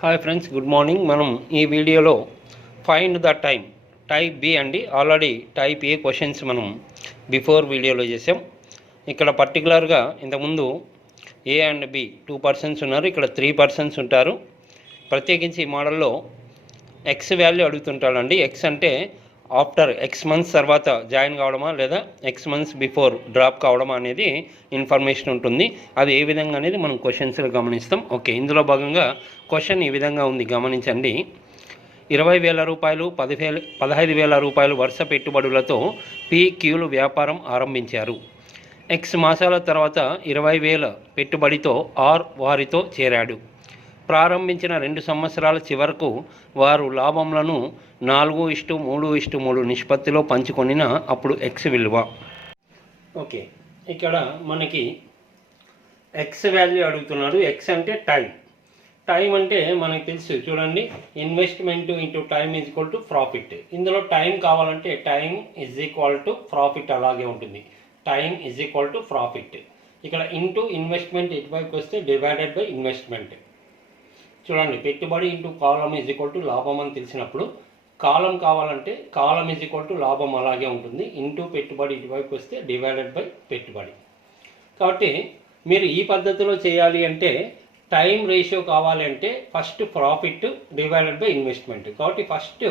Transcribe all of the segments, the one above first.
Hi friends, good morning. మనం ఈ వీడియోలో ఫైండ్ ద టైప్ బి అండి. ఆల్రెడీ టైప్ ఏ క్వశ్చన్స్ మనం బిఫోర్ వీడియోలో చేసాం. ఇక్కడ పర్టికులర్గా ఇంతకుముందు ఏ అండ్ బి 2 పర్సన్స్ ఉన్నారు, ఇక్కడ 3 పర్సన్స్ ఉంటారు. ప్రత్యేకించి ఈ మోడల్లో ఎక్స్ వాల్యూ అడుగుతుంటాడండి. ఎక్స్ అంటే ఆఫ్టర్ ఎక్స్ మంత్స్ తర్వాత జాయిన్ కావడమా లేదా ఎక్స్ మంత్స్ బిఫోర్ డ్రాప్ కావడమా అనేది ఇన్ఫర్మేషన్ ఉంటుంది. అది ఏ విధంగా అనేది మనం క్వశ్చన్స్లో గమనిస్తాం. ఓకే, ఇందులో భాగంగా క్వశ్చన్ ఈ విధంగా ఉంది, గమనించండి. 20,000 రూపాయలు 15,000 రూపాయలు వరుస పెట్టుబడులతో PQలు వ్యాపారం ఆరంభించారు. ఎక్స్ మాసాల తర్వాత 20,000 పెట్టుబడితో వారితో చేరాడు. ప్రారంభించిన 2 సంవత్సరాల చివరకు వారు లాభంలను 4:3:3 నిష్పత్తిలో పంచుకొనిన అప్పుడు ఎక్స్ విలువ. ఓకే, ఇక్కడ మనకి ఎక్స్ వాల్యూ అడుగుతున్నాడు. ఎక్స్ అంటే టైం అంటే మనకు తెలుసు, చూడండి, investment into time is equal to profit. ఇందులో టైం కావాలంటే time is equal to profit అలాగే ఉంటుంది. Time is equal to profit. ఇక్కడ ఇంటూ ఇన్వెస్ట్మెంట్ ఇటువైపుకి వస్తే డివైడెడ్ బై ఇన్వెస్ట్మెంట్. చూడండి, పెట్టుబడి into column is equal to లాభం అని తెలిసినప్పుడు కాలం కావాలంటే కాలం ఈజ్ ఈక్వల్ టు లాభం అలాగే ఉంటుంది. ఇంటూ పెట్టుబడి ఇటువైపు వస్తే డివైడెడ్ బై పెట్టుబడి. కాబట్టి మీరు ఈ పద్ధతిలో చేయాలి అంటే టైం రేషియో కావాలి అంటే first profit divided by investment. కాబట్టి ఫస్ట్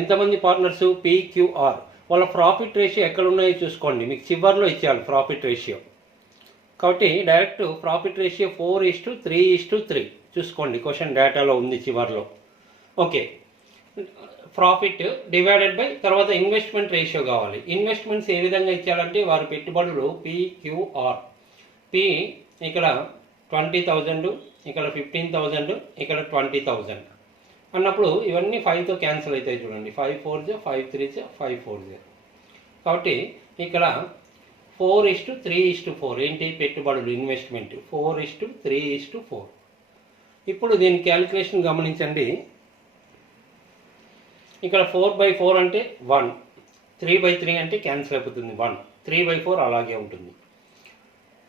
ఎంతమంది పార్ట్నర్స్ PQR, వాళ్ళ ప్రాఫిట్ రేషియో ఎక్కడ ఉన్నాయో చూసుకోండి. మీకు చివరిలో ఇచ్చేయాలి ప్రాఫిట్ రేషియో. కాబట్టి డైరెక్ట్ ప్రాఫిట్ రేషియో 4:3:3 చూసుకోండి, క్వశ్చన్ డేటాలో ఉంది చివరిలో. ఓకే, ప్రాఫిట్ డివైడెడ్ బై తర్వాత ఇన్వెస్ట్మెంట్ రేషియో కావాలి. ఇన్వెస్ట్మెంట్స్ ఏ విధంగా ఇచ్చారంటే వారి పెట్టుబడులు PQR. P ఇక్కడ 20,000, ఇక్కడ 15,000, ఇక్కడ 20,000 అన్నప్పుడు ఇవన్నీ 5తో క్యాన్సిల్ అవుతాయి. చూడండి, 5 4 5 3 5 4. కాబట్టి ఇక్కడ 4:3:4 ఏంటి పెట్టుబడులు, ఇన్వెస్ట్మెంట్ 4:3:4. ఇప్పుడు దీని క్యాలిక్యులేషన్ గమనించండి. ఇక్కడ 4/4 అంటే 1, 3/3 అంటే క్యాన్సిల్ అయిపోతుంది 1, 3/4 అలాగే ఉంటుంది.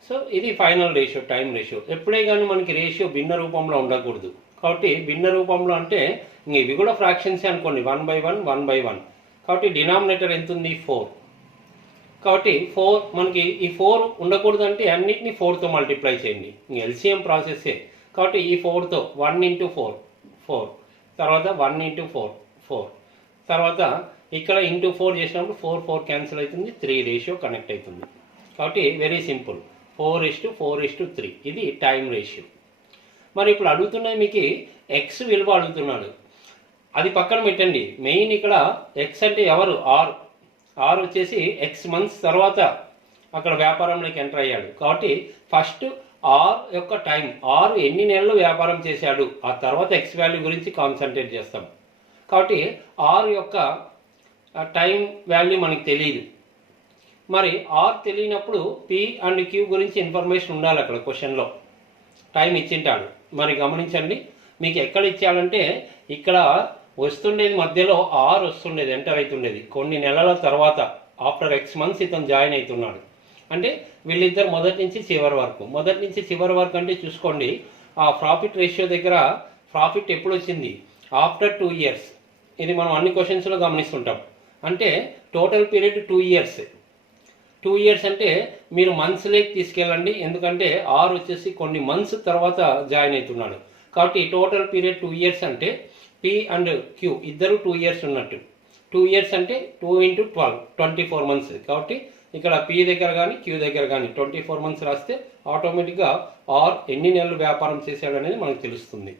సో ఇది ఫైనల్ రేషియో, టైం రేషియో. ఎప్పుడే కానీ మనకి రేషియో భిన్న రూపంలో ఉండకూడదు. కాబట్టి భిన్న రూపంలో అంటే ఇవి కూడా ఫ్రాక్షన్సే అనుకోండి, 1/1 1/1. కాబట్టి డినామినేటర్ ఎంత ఉంది 4. కాబట్టి 4 మనకి ఈ 4 ఉండకూడదు అంటే అన్నిటినీ 4తో మల్టిప్లై చేయండి. LCM ప్రాసెస్సే. కాబట్టి ఈ 4తో 1 × 4 4, తర్వాత 1 × 4 4, తర్వాత ఇక్కడ ఇంటూ 4 చేసినప్పుడు 4 4 క్యాన్సిల్ అవుతుంది, 3 రేషియో కనెక్ట్ అవుతుంది. కాబట్టి వెరీ సింపుల్, 4:4:3 ఇది టైం రేషియో. మరి ఇప్పుడు అడుగుతున్నది మీకు ఎక్స్ విలువ అడుగుతున్నాడు, అది పక్కన పెట్టండి. మెయిన్ ఇక్కడ ఎక్స్ అంటే ఎవరు, ఆర్ వచ్చేసి ఎక్స్ మంత్స్ తర్వాత అక్కడ వ్యాపారంలోకి ఎంటర్ అయ్యాడు. కాబట్టి ఫస్ట్ ఆర్ యొక్క టైం, ఆర్ ఎన్ని నెలలు వ్యాపారం చేశాడు, ఆ తర్వాత ఎక్స్ వాల్యూ గురించి కాన్సన్ట్రేట్ చేస్తాం. కాబట్టి ఆర్ యొక్క టైం వాల్యూ మనకి తెలియదు. మరి ఆర్ తెలియనప్పుడు P అండ్ Q గురించి ఇన్ఫర్మేషన్ ఉండాలి అక్కడ క్వశ్చన్లో. టైం ఇచ్చింటాడు. మరి గమనించండి, మీకు ఎక్కడ ఇచ్చాడంటే ఇక్కడ వస్తుండేది, మధ్యలో ఆర్ వస్తుండేది, ఎంటర్ అవుతుండేది. కొన్ని నెలల తర్వాత ఆఫ్టర్ ఎక్స్ మంత్స్ ఇతను జాయిన్ అవుతున్నాడు. అంటే వీళ్ళిద్దరు మొదటి నుంచి చివరి వరకు అంటే చూసుకోండి, ఆ ప్రాఫిట్ రేషియో దగ్గర ప్రాఫిట్ ఎప్పుడు వచ్చింది, ఆఫ్టర్ 2 ఇయర్స్. ఇది మనం అన్ని క్వశ్చన్స్లో గమనిస్తుంటాం. అంటే టోటల్ పీరియడ్ 2 ఇయర్స్. 2 ఇయర్స్ అంటే మీరు మంత్స్లోకి తీసుకెళ్ళండి, ఎందుకంటే ఆర్ వచ్చేసి కొన్ని మంత్స్ తర్వాత జాయిన్ అవుతున్నాడు. కాబట్టి టోటల్ పీరియడ్ 2 ఇయర్స్ అంటే P అండ్ Q ఇద్దరు 2 ఇయర్స్ ఉన్నట్టు. 2 ఇయర్స్ అంటే 2 × 12 24 మంత్స్. కాబట్టి ఇక్కడ P దగ్గర కానీ Q దగ్గర కానీ 24 మంత్స్ రాస్తే ఆటోమేటిక్గా ఆర్ ఎన్ని నెలలు వ్యాపారం చేశాడు అనేది మనకు తెలుస్తుంది.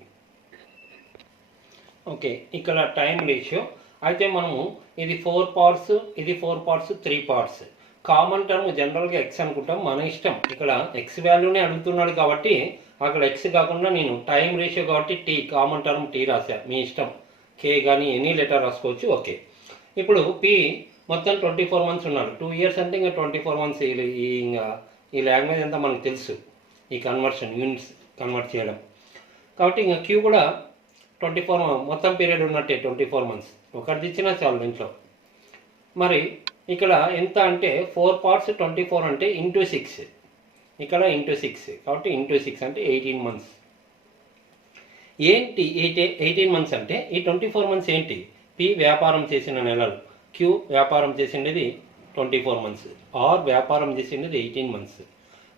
ఓకే, ఇక్కడ టైం రేషియో అయితే మనము ఇది 4 పార్ట్స్, ఇది 4 పార్ట్స్, 3 పార్ట్స్. కామన్ టర్మ్ జనరల్గా ఎక్స్ అనుకుంటాం, మన ఇష్టం. ఇక్కడ ఎక్స్ వాల్యూనే అడుగుతున్నాడు కాబట్టి అక్కడ ఎక్స్ కాకుండా నేను టైం రేషియో కాబట్టి T, కామన్ టర్మ్ T రాశా. మీ ఇష్టం, K కానీ ఎనీ లెటర్ రాసుకోవచ్చు. ఓకే, ఇప్పుడు P మొత్తం 24 మంత్స్ ఉన్నాడు. 2 ఇయర్స్ అంటే ఇంకా 24 మంత్స్. ఇంకా ఈ లాంగ్వేజ్ అంతా మనకు తెలుసు, ఈ కన్వర్షన్ యూనిట్స్ కన్వర్ట్ చేయడం. కాబట్టి ఇంకా Q కూడా 24 మొత్తం పీరియడ్ ఉన్నట్టే 24 మంత్స్. ఒకటి ఇచ్చినా చాలు దీంట్లో. మరి ఇక్కడ ఎంత అంటే 4 పార్ట్స్ 24 అంటే ఇంటూ 6, ఇక్కడ ఇంటూ 6. కాబట్టి ఇంటూ 6 అంటే 18 మంత్స్. ఏంటి 18 మంత్స్ అంటే ఈ 24 మంత్స్ ఏంటి? పి వ్యాపారం చేసిన నెలలు, క్యూ వ్యాపారం చేసిండేది 24 మంత్స్, ఆర్ వ్యాపారం చేసిండేది 18 మంత్స్.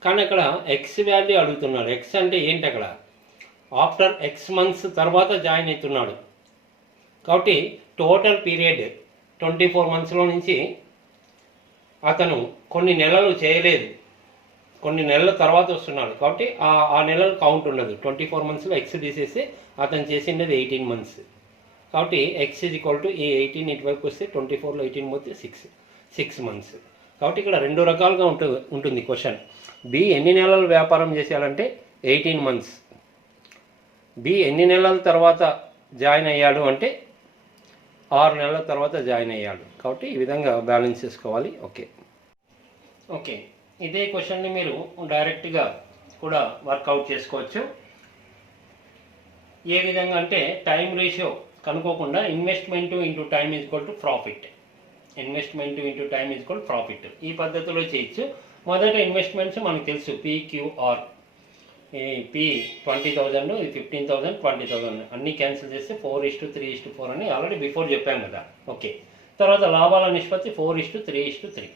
కానీ అక్కడ ఎక్స్ వాల్యూ అడుగుతున్నాడు. ఎక్స్ అంటే ఏంటి? అక్కడ ఆఫ్టర్ ఎక్స్ మంత్స్ తర్వాత జాయిన్ అవుతున్నాడు కాబట్టి టోటల్ పీరియడ్ 24 మంత్స్లో నుంచి అతను కొన్ని నెలలు చేయలేదు, కొన్ని నెలల తర్వాత వస్తున్నాడు కాబట్టి ఆ నెలలు కౌంట్ ఉండదు. 24 మంత్స్లో ఎక్స్ తీసేస్తే అతను చేసిండేది 18 మంత్స్ కాబట్టి ఎక్స్ ఈజ్ ఈక్వల్ టు ఈ 18 ఇటువైపు వస్తే 24లో 18 పోతే 6 మంత్స్. కాబట్టి ఇక్కడ రెండు రకాలుగా ఉంటుంది క్వశ్చన్. బి ఎన్ని నెలలు వ్యాపారం చేశాడంటే 18 మంత్స్. బి ఎన్ని నెలల తర్వాత జాయిన్ అయ్యాడు అంటే 6 నెలల తర్వాత జాయిన్ అయ్యాడు. కాబట్టి ఈ విధంగా బ్యాలెన్స్ చేసుకోవాలి. ఓకే ఇదే క్వశ్చన్ని మీరు డైరెక్ట్గా కూడా వర్కౌట్ చేసుకోవచ్చు. ఏ విధంగా అంటే టైం రేషియో కనుక్కోకుండా investment into time is equal to profit, investment into time is equal profit, ఈ పద్ధతిలో చేయొచ్చు. మొదట ఇన్వెస్ట్మెంట్స్ మనకు తెలుసు, పిక్యూఆర్. పి 20,000, ఇది 15,000, 20,000 అన్నీ క్యాన్సిల్ చేస్తే 4:3:4 అని ఆల్రెడీ బిఫోర్ చెప్పాం కదా. ఓకే, తర్వాత లాభాల నిష్పత్తి 4:3:3.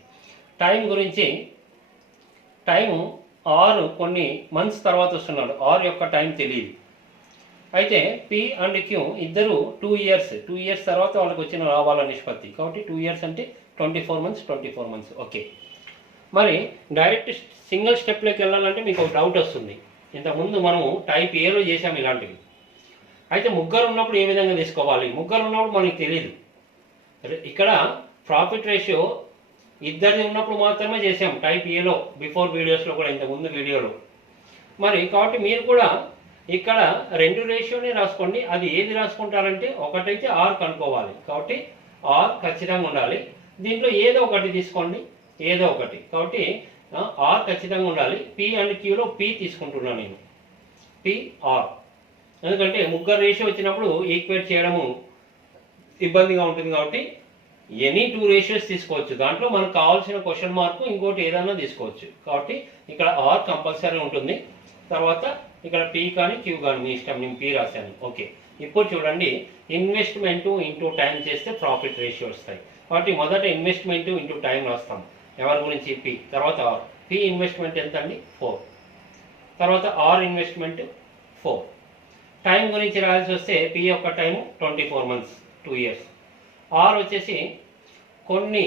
టైం గురించి, టైము ఆరు కొన్ని మంత్స్ తర్వాత వస్తున్నాడు, ఆరు యొక్క టైం తెలియదు. అయితే పి అండ్ క్యూ ఇద్దరు 2 ఇయర్స్ తర్వాత వాళ్ళకి వచ్చిన లాభాల నిష్పత్తి కాబట్టి 2 ఇయర్స్ అంటే 24 మంత్స్. ఓకే, మరి డైరెక్ట్ సింగిల్ స్టెప్లోకి వెళ్ళాలంటే మీకు ఒక డౌట్ వస్తుంది. ఇంతకుముందు మనము టైప్ ఏలో చేసాము ఇలాంటివి. అయితే ముగ్గురు ఉన్నప్పుడు ఏ విధంగా తీసుకోవాలి? ముగ్గురు ఉన్నప్పుడు మనకి తెలియదు. ఇక్కడ ప్రాఫిట్ రేషియో ఇద్దరిది ఉన్నప్పుడు మాత్రమే చేసాం టైప్ ఏలో, బిఫోర్ వీడియోస్లో కూడా, ఇంతకుముందు వీడియోలో. మరి కాబట్టి మీరు కూడా ఇక్కడ 2 రేషియోని రాసుకోండి. అది ఏది రాసుకుంటారంటే ఒకటైతే ఆర్ కనుక్కోవాలి కాబట్టి ఆర్ ఖచ్చితంగా ఉండాలి. దీంట్లో ఏదో ఒకటి తీసుకోండి, ఏదో ఒకటి. కాబట్టి ఆర్ ఖచ్చితంగా ఉండాలి. పి అండ్ క్యూలో పి తీసుకుంటున్నాను నేను, పిఆర్. ఎందుకంటే ముగ్గురు రేషియో వచ్చినప్పుడు ఈక్వేట్ చేయడము ఇబ్బందిగా ఉంటుంది కాబట్టి ఎనీ 2 రేషియోస్ తీసుకోవచ్చు. దాంట్లో మనకు కావాల్సిన క్వశ్చన్ మార్కు ఇంకోటి ఏదైనా తీసుకోవచ్చు. కాబట్టి ఇక్కడ ఆర్ కంపల్సరీ ఉంటుంది. తర్వాత ఇక్కడ పి కానీ క్యూ కానీ మీ ఇష్టం, నేను పి రాశాను. ఓకే, ఇప్పుడు చూడండి, ఇన్వెస్ట్మెంట్ ఇంటూ టైం చేస్తే ప్రాఫిట్ రేషియో వస్తాయి. కాబట్టి మొదట ఇన్వెస్ట్మెంట్ ఇంటూ టైం రాస్తాం. ఎవరి గురించి? పి. తర్వాత ఆర్. పి ఇన్వెస్ట్మెంట్ ఎంత అండి? 4. తర్వాత ఆర్ ఇన్వెస్ట్మెంట్ 4. టైం గురించి రాయాల్సి వస్తే పి యొక్క టైము 24 మంత్స్, 2 ఇయర్స్. ఆర్ వచ్చేసి కొన్ని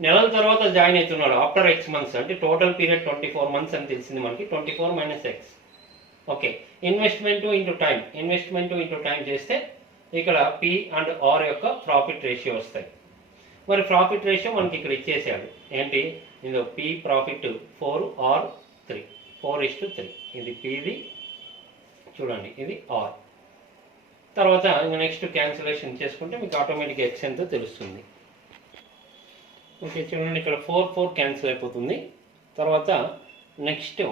నెలల తర్వాత జాయిన్ అవుతున్నాడు, ఆఫ్టర్ ఎక్స్ మంత్స్, అంటే టోటల్ పీరియడ్ 24 మంత్స్ అని తెలిసింది మనకి. 24 - X. Okay, investment into time చేస్తే ఇక్కడ పి అండ్ ఆర్ యొక్క ప్రాఫిట్ రేషియో వస్తాయి. మరి ప్రాఫిట్ రేషియో మనకి ఇక్కడ ఇచ్చేసాడు. ఏంటి? ఇది పి ప్రాఫిట్ 4 ఆర్ 3, 4:3. ఇది పిది, చూడండి, ఇది ఆర్. తర్వాత ఇంకా నెక్స్ట్ క్యాన్సిలేషన్ చేసుకుంటే మీకు ఆటోమేటిక్గా ఎక్స్ ఎంతో తెలుస్తుంది. ఓకే, చూడండి, ఇక్కడ 4 క్యాన్సిల్ అయిపోతుంది. తర్వాత నెక్స్ట్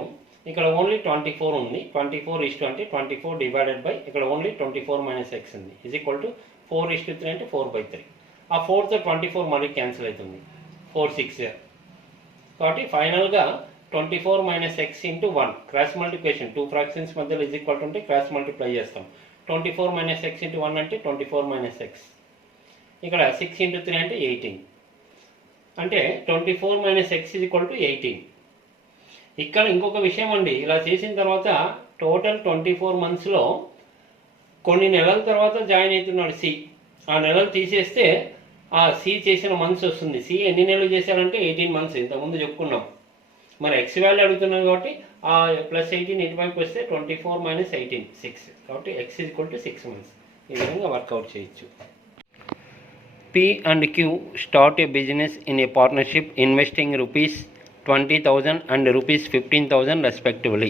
ఇక్కడ ఓన్లీ 24 ఉంది. 24 అంటే 24 డివైడెడ్ బై ఇక్కడ ఓన్లీ 24 - X ఉంది, ఈజ్ ఈక్వల్ టు 4:3 అంటే 4/3. ఆ 4తో 24 మళ్ళీ క్యాన్సిల్ అవుతుంది, 4 6. కాబట్టి ఫైనల్గా 24 - X into 1 cross multiplication, 2 fractions మధ్యలో ఈజ్ ఈక్వల్ టు ఉంటే క్రాస్ మల్టిప్లై చేస్తాం. 24 - X ఇంటూ 1 అంటే 24 - X. ఇక్కడ 6 ఇంటూ 3 అంటే 18. అంటే 24 - X ఈజ్ ఈక్వల్ టు 18. ఇక్కడ ఇంకొక విషయం అండి, ఇలా చేసిన తర్వాత టోటల్ 24 మంత్స్లో కొన్ని నెలల తర్వాత జాయిన్ అవుతున్నాడు సి. ఆ నెలలు తీసేస్తే ఆ సి చేసిన మంత్స్ వస్తుంది. సి ఎన్ని నెలలు చేశారంటే 18 మంత్స్, ఇంతకుముందు చెప్పుకున్నాం. మరి ఎక్స్ వాల్యూ అడుగుతున్నాం కాబట్టి ఆ +18 ఇటువైపు వస్తే 24 - 18 6. కాబట్టి X is equal to 6 months. ఈ విధంగా వర్కౌట్ చేయొచ్చు. P and Q start a business in a partnership investing ₹20,000 and ₹15,000 respectively.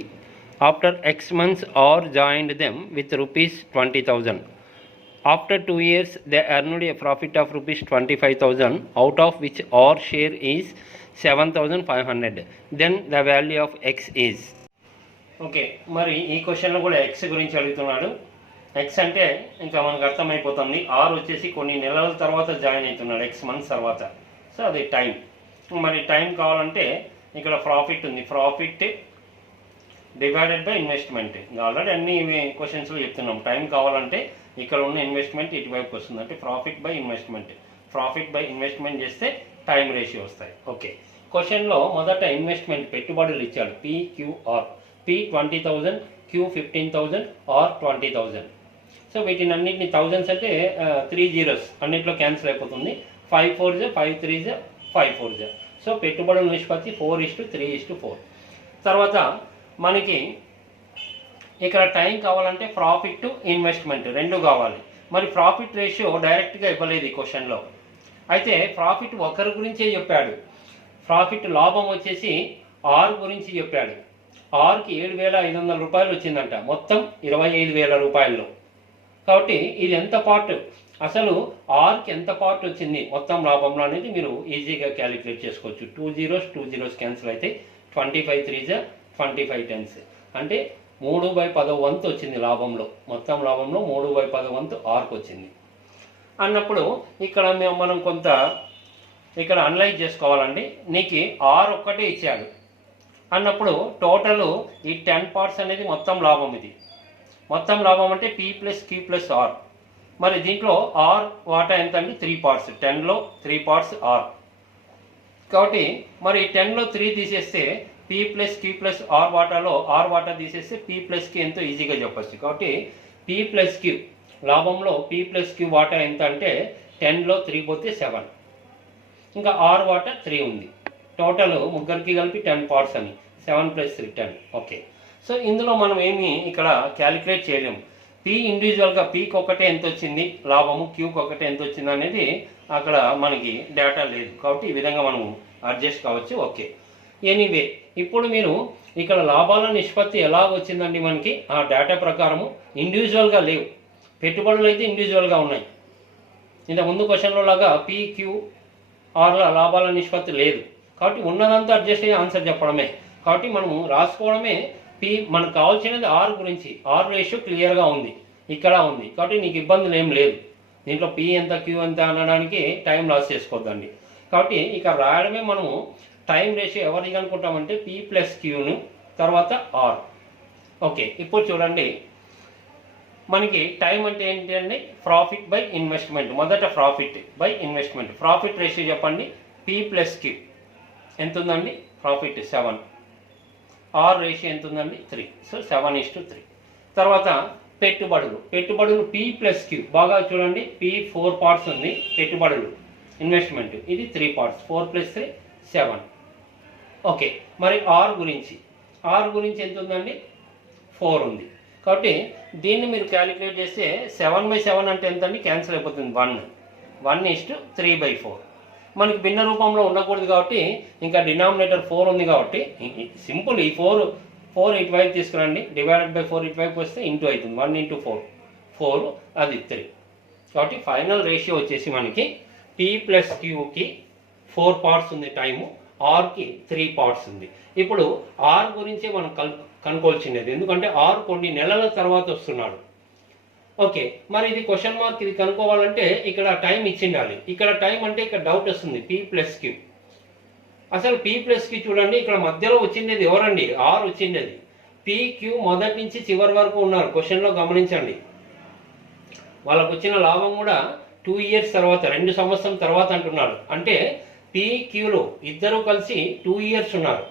After X months R joined them with ₹20,000. After 2 years they earned a profit of ₹25,000 out of which R share is 7,500. Then the value of X is. Okay, మరి ఈ క్వశ్చన్లో కూడా X గురించి అడుగుతున్నాడు. X అంటే ఇంకా మనకు అర్థమైపోతుంది. ఆర్ వచ్చేసి కొన్ని నెలల తర్వాత జాయిన్ అవుతున్నాడు, X మంత్స్ తర్వాత. సో అది టైం. మరి టైం కావాలంటే ఇక్కడ ప్రాఫిట్ ఉంది. Profit divided by investment. Already అన్ని క్వశ్చన్స్లో చెప్తున్నాం. టైం కావాలంటే ఇక్కడ ఉన్న ఇన్వెస్ట్మెంట్ ఇటువైపు వస్తుంది, అంటే profit by investment. Profit by investment చేస్తే టైం రేషియో వస్తాయి. ఓకే, క్వశ్చన్లో మొదట ఇన్వెస్ట్మెంట్ పెట్టుబడులు ఇచ్చాడు PQR. P 20,000, Q 15,000, R 20,000. So వీటిని అన్నింటిని థౌజండ్స్ అంటే 3 zeros అన్నింటిలో క్యాన్సిల్ అయిపోతుంది. 5 4s, 5 3s, 5 4s. సో పెట్టుబడుల నిష్పత్తి 4:3:4. తర్వాత మనకి ఇక్కడ టైం కావాలంటే ప్రాఫిట్ టు ఇన్వెస్ట్మెంట్ రెండు కావాలి. మరి ప్రాఫిట్ రేషియో డైరెక్ట్గా ఇవ్వలేదు ఈ క్వశ్చన్లో. అయితే ప్రాఫిట్ ఒకరి గురించే చెప్పాడు. ప్రాఫిట్ లాభం వచ్చేసి ఆర్ గురించి చెప్పాడు. ఆర్కి 7,500 రూపాయలు వచ్చిందంట, మొత్తం 25,000 రూపాయల్లో. కాబట్టి ఇది ఎంత పార్ట్, అసలు ఆర్కి ఎంత పార్ట్ వచ్చింది మొత్తం లాభంలో అనేది మీరు ఈజీగా క్యాలిక్యులేట్ చేసుకోవచ్చు. 2 zeros క్యాన్సిల్ అయితే 25 3s, 25 10s, అంటే 3/10 వంతు వచ్చింది లాభంలో. మొత్తం లాభంలో 3/10 వంతు ఆర్కి వచ్చింది అన్నప్పుడు ఇక్కడ మనం కొంత ఇక్కడ అనలైజ్ చేసుకోవాలండి. నీకు ఆర్ ఒక్కటే ఇచ్చాడు అన్నప్పుడు టోటల్ ఈ 10 parts అనేది మొత్తం లాభం. ఇది మొత్తం లాభం అంటే P + Q + R. మరి దీంట్లో ఆర్ వాటా ఎంత అండి? 3 parts. 10లో 3 parts are. కాబట్టి మరి 10లో 3 తీసేస్తే P + Q + R వాటాలో ఆర్ వాటా తీసేస్తే P + Q ఎంతో ఈజీగా చెప్పచ్చు. కాబట్టి P + Q లాభంలో P + Q వాటా ఎంత అంటే 10లో 3 పోతే 7, ఇంకా ఆర్ వాటా 3 ఉంది. టోటల్ ముగ్గురికి కలిపి 10 parts అని, 7 + 3 10. ఓకే, సో ఇందులో మనం ఏమి ఇక్కడ క్యాలిక్యులేట్ చేయలేము. P ఇండివిజువల్గా Pకి ఒకటే ఎంత వచ్చింది లాభము, Qకి ఒకటే ఎంత వచ్చింది అనేది అక్కడ మనకి డేటా లేదు. కాబట్టి ఈ విధంగా మనము అడ్జస్ట్ కావచ్చు. ఓకే, ఎనీవే ఇప్పుడు మీరు ఇక్కడ లాభాల నిష్పత్తి ఎలా వచ్చిందండి మనకి ఆ డేటా ప్రకారము ఇండివిజువల్గా లేవు. పెట్టుబడులు అయితే ఇండివిజువల్గా ఉన్నాయి. ఇంత ముందు క్వశ్చన్లో లాగా PQRల లాభాల నిష్పత్తి లేదు. కాబట్టి ఉన్నదంతా అడ్జస్ట్ అయ్యి ఆన్సర్ చెప్పడమే. కాబట్టి మనము రాసుకోవడమే. మనకు కావాల్సినది ఆర్ గురించి. ఆర్ రేషియో క్లియర్గా ఉంది, ఇక్కడ ఉంది. కాబట్టి నీకు ఇబ్బందులు ఏం లేదు. దీంట్లో P ఎంత Q ఎంత అనడానికి టైం లాస్ చేసుకోవద్దండి. కాబట్టి ఇక్కడ రాయడమే. మనము టైం రేషియో ఎవరికి అనుకుంటామంటే P + Qను, తర్వాత ఆర్. ఓకే, ఇప్పుడు చూడండి మనకి టైం అంటే ఏంటి అండి? Profit by investment. మొదట profit by investment. Profit ratio చెప్పండి. P + Q ఎంత ఉందండి? ప్రాఫిట్ 7. ఆర్ రేషియో ఎంత ఉందండి? 3. సో 7:3. తర్వాత పెట్టుబడులు. పెట్టుబడులు P + Q బాగా చూడండి. P 4 parts ఉంది, పెట్టుబడులు ఇన్వెస్ట్మెంట్ ఇది 3 parts. 4 + 3 7. ఓకే, మరి ఆర్ గురించి. ఆర్ గురించి ఎంత ఉందండి? 4 ఉంది. కాబట్టి దీన్ని మీరు క్యాలిక్యులేట్ చేస్తే 7/7 అంటే ఎంత అండి? క్యాన్సిల్ అయిపోతుంది. 1:3/4. మనకి భిన్న రూపంలో ఉండకూడదు కాబట్టి ఇంకా డినామినేటర్ 4 ఉంది కాబట్టి సింపుల్. ఈ 4 ఇటువైపు తీసుకురండి. డివైడెడ్ బై 4 ఇటువైపు వస్తే ఇంటూ అవుతుంది. 1 × 4 4, అది 3. కాబట్టి ఫైనల్ రేషియో వచ్చేసి మనకి P + Qకి 4 parts ఉంది టైము, ఆర్కి 3 parts ఉంది. ఇప్పుడు ఆర్ గురించే మనం కనుక్కోవాల్సింది, ఎందుకంటే ఆర్ కొన్ని నెలల తర్వాత వస్తున్నాడు. ఓకే, మరి ఇది క్వశ్చన్ మార్క్. ఇది కనుక్కోవాలంటే ఇక్కడ టైం ఇచ్చిండాలి. ఇక్కడ టైం అంటే ఇక్కడ డౌట్ వస్తుంది. P + Q. అసలు P + Q చూడండి, ఇక్కడ మధ్యలో వచ్చిండేది ఎవరండి? ఆర్ వచ్చిండేది. PQ మొదటి నుంచి చివరి వరకు ఉన్నారు. క్వశ్చన్లో గమనించండి. వాళ్ళకు వచ్చిన లాభం కూడా 2 years తర్వాత, 2 సంవత్సరం తర్వాత అంటున్నాడు. అంటే PQలో ఇద్దరు కలిసి 2 years ఉన్నారు.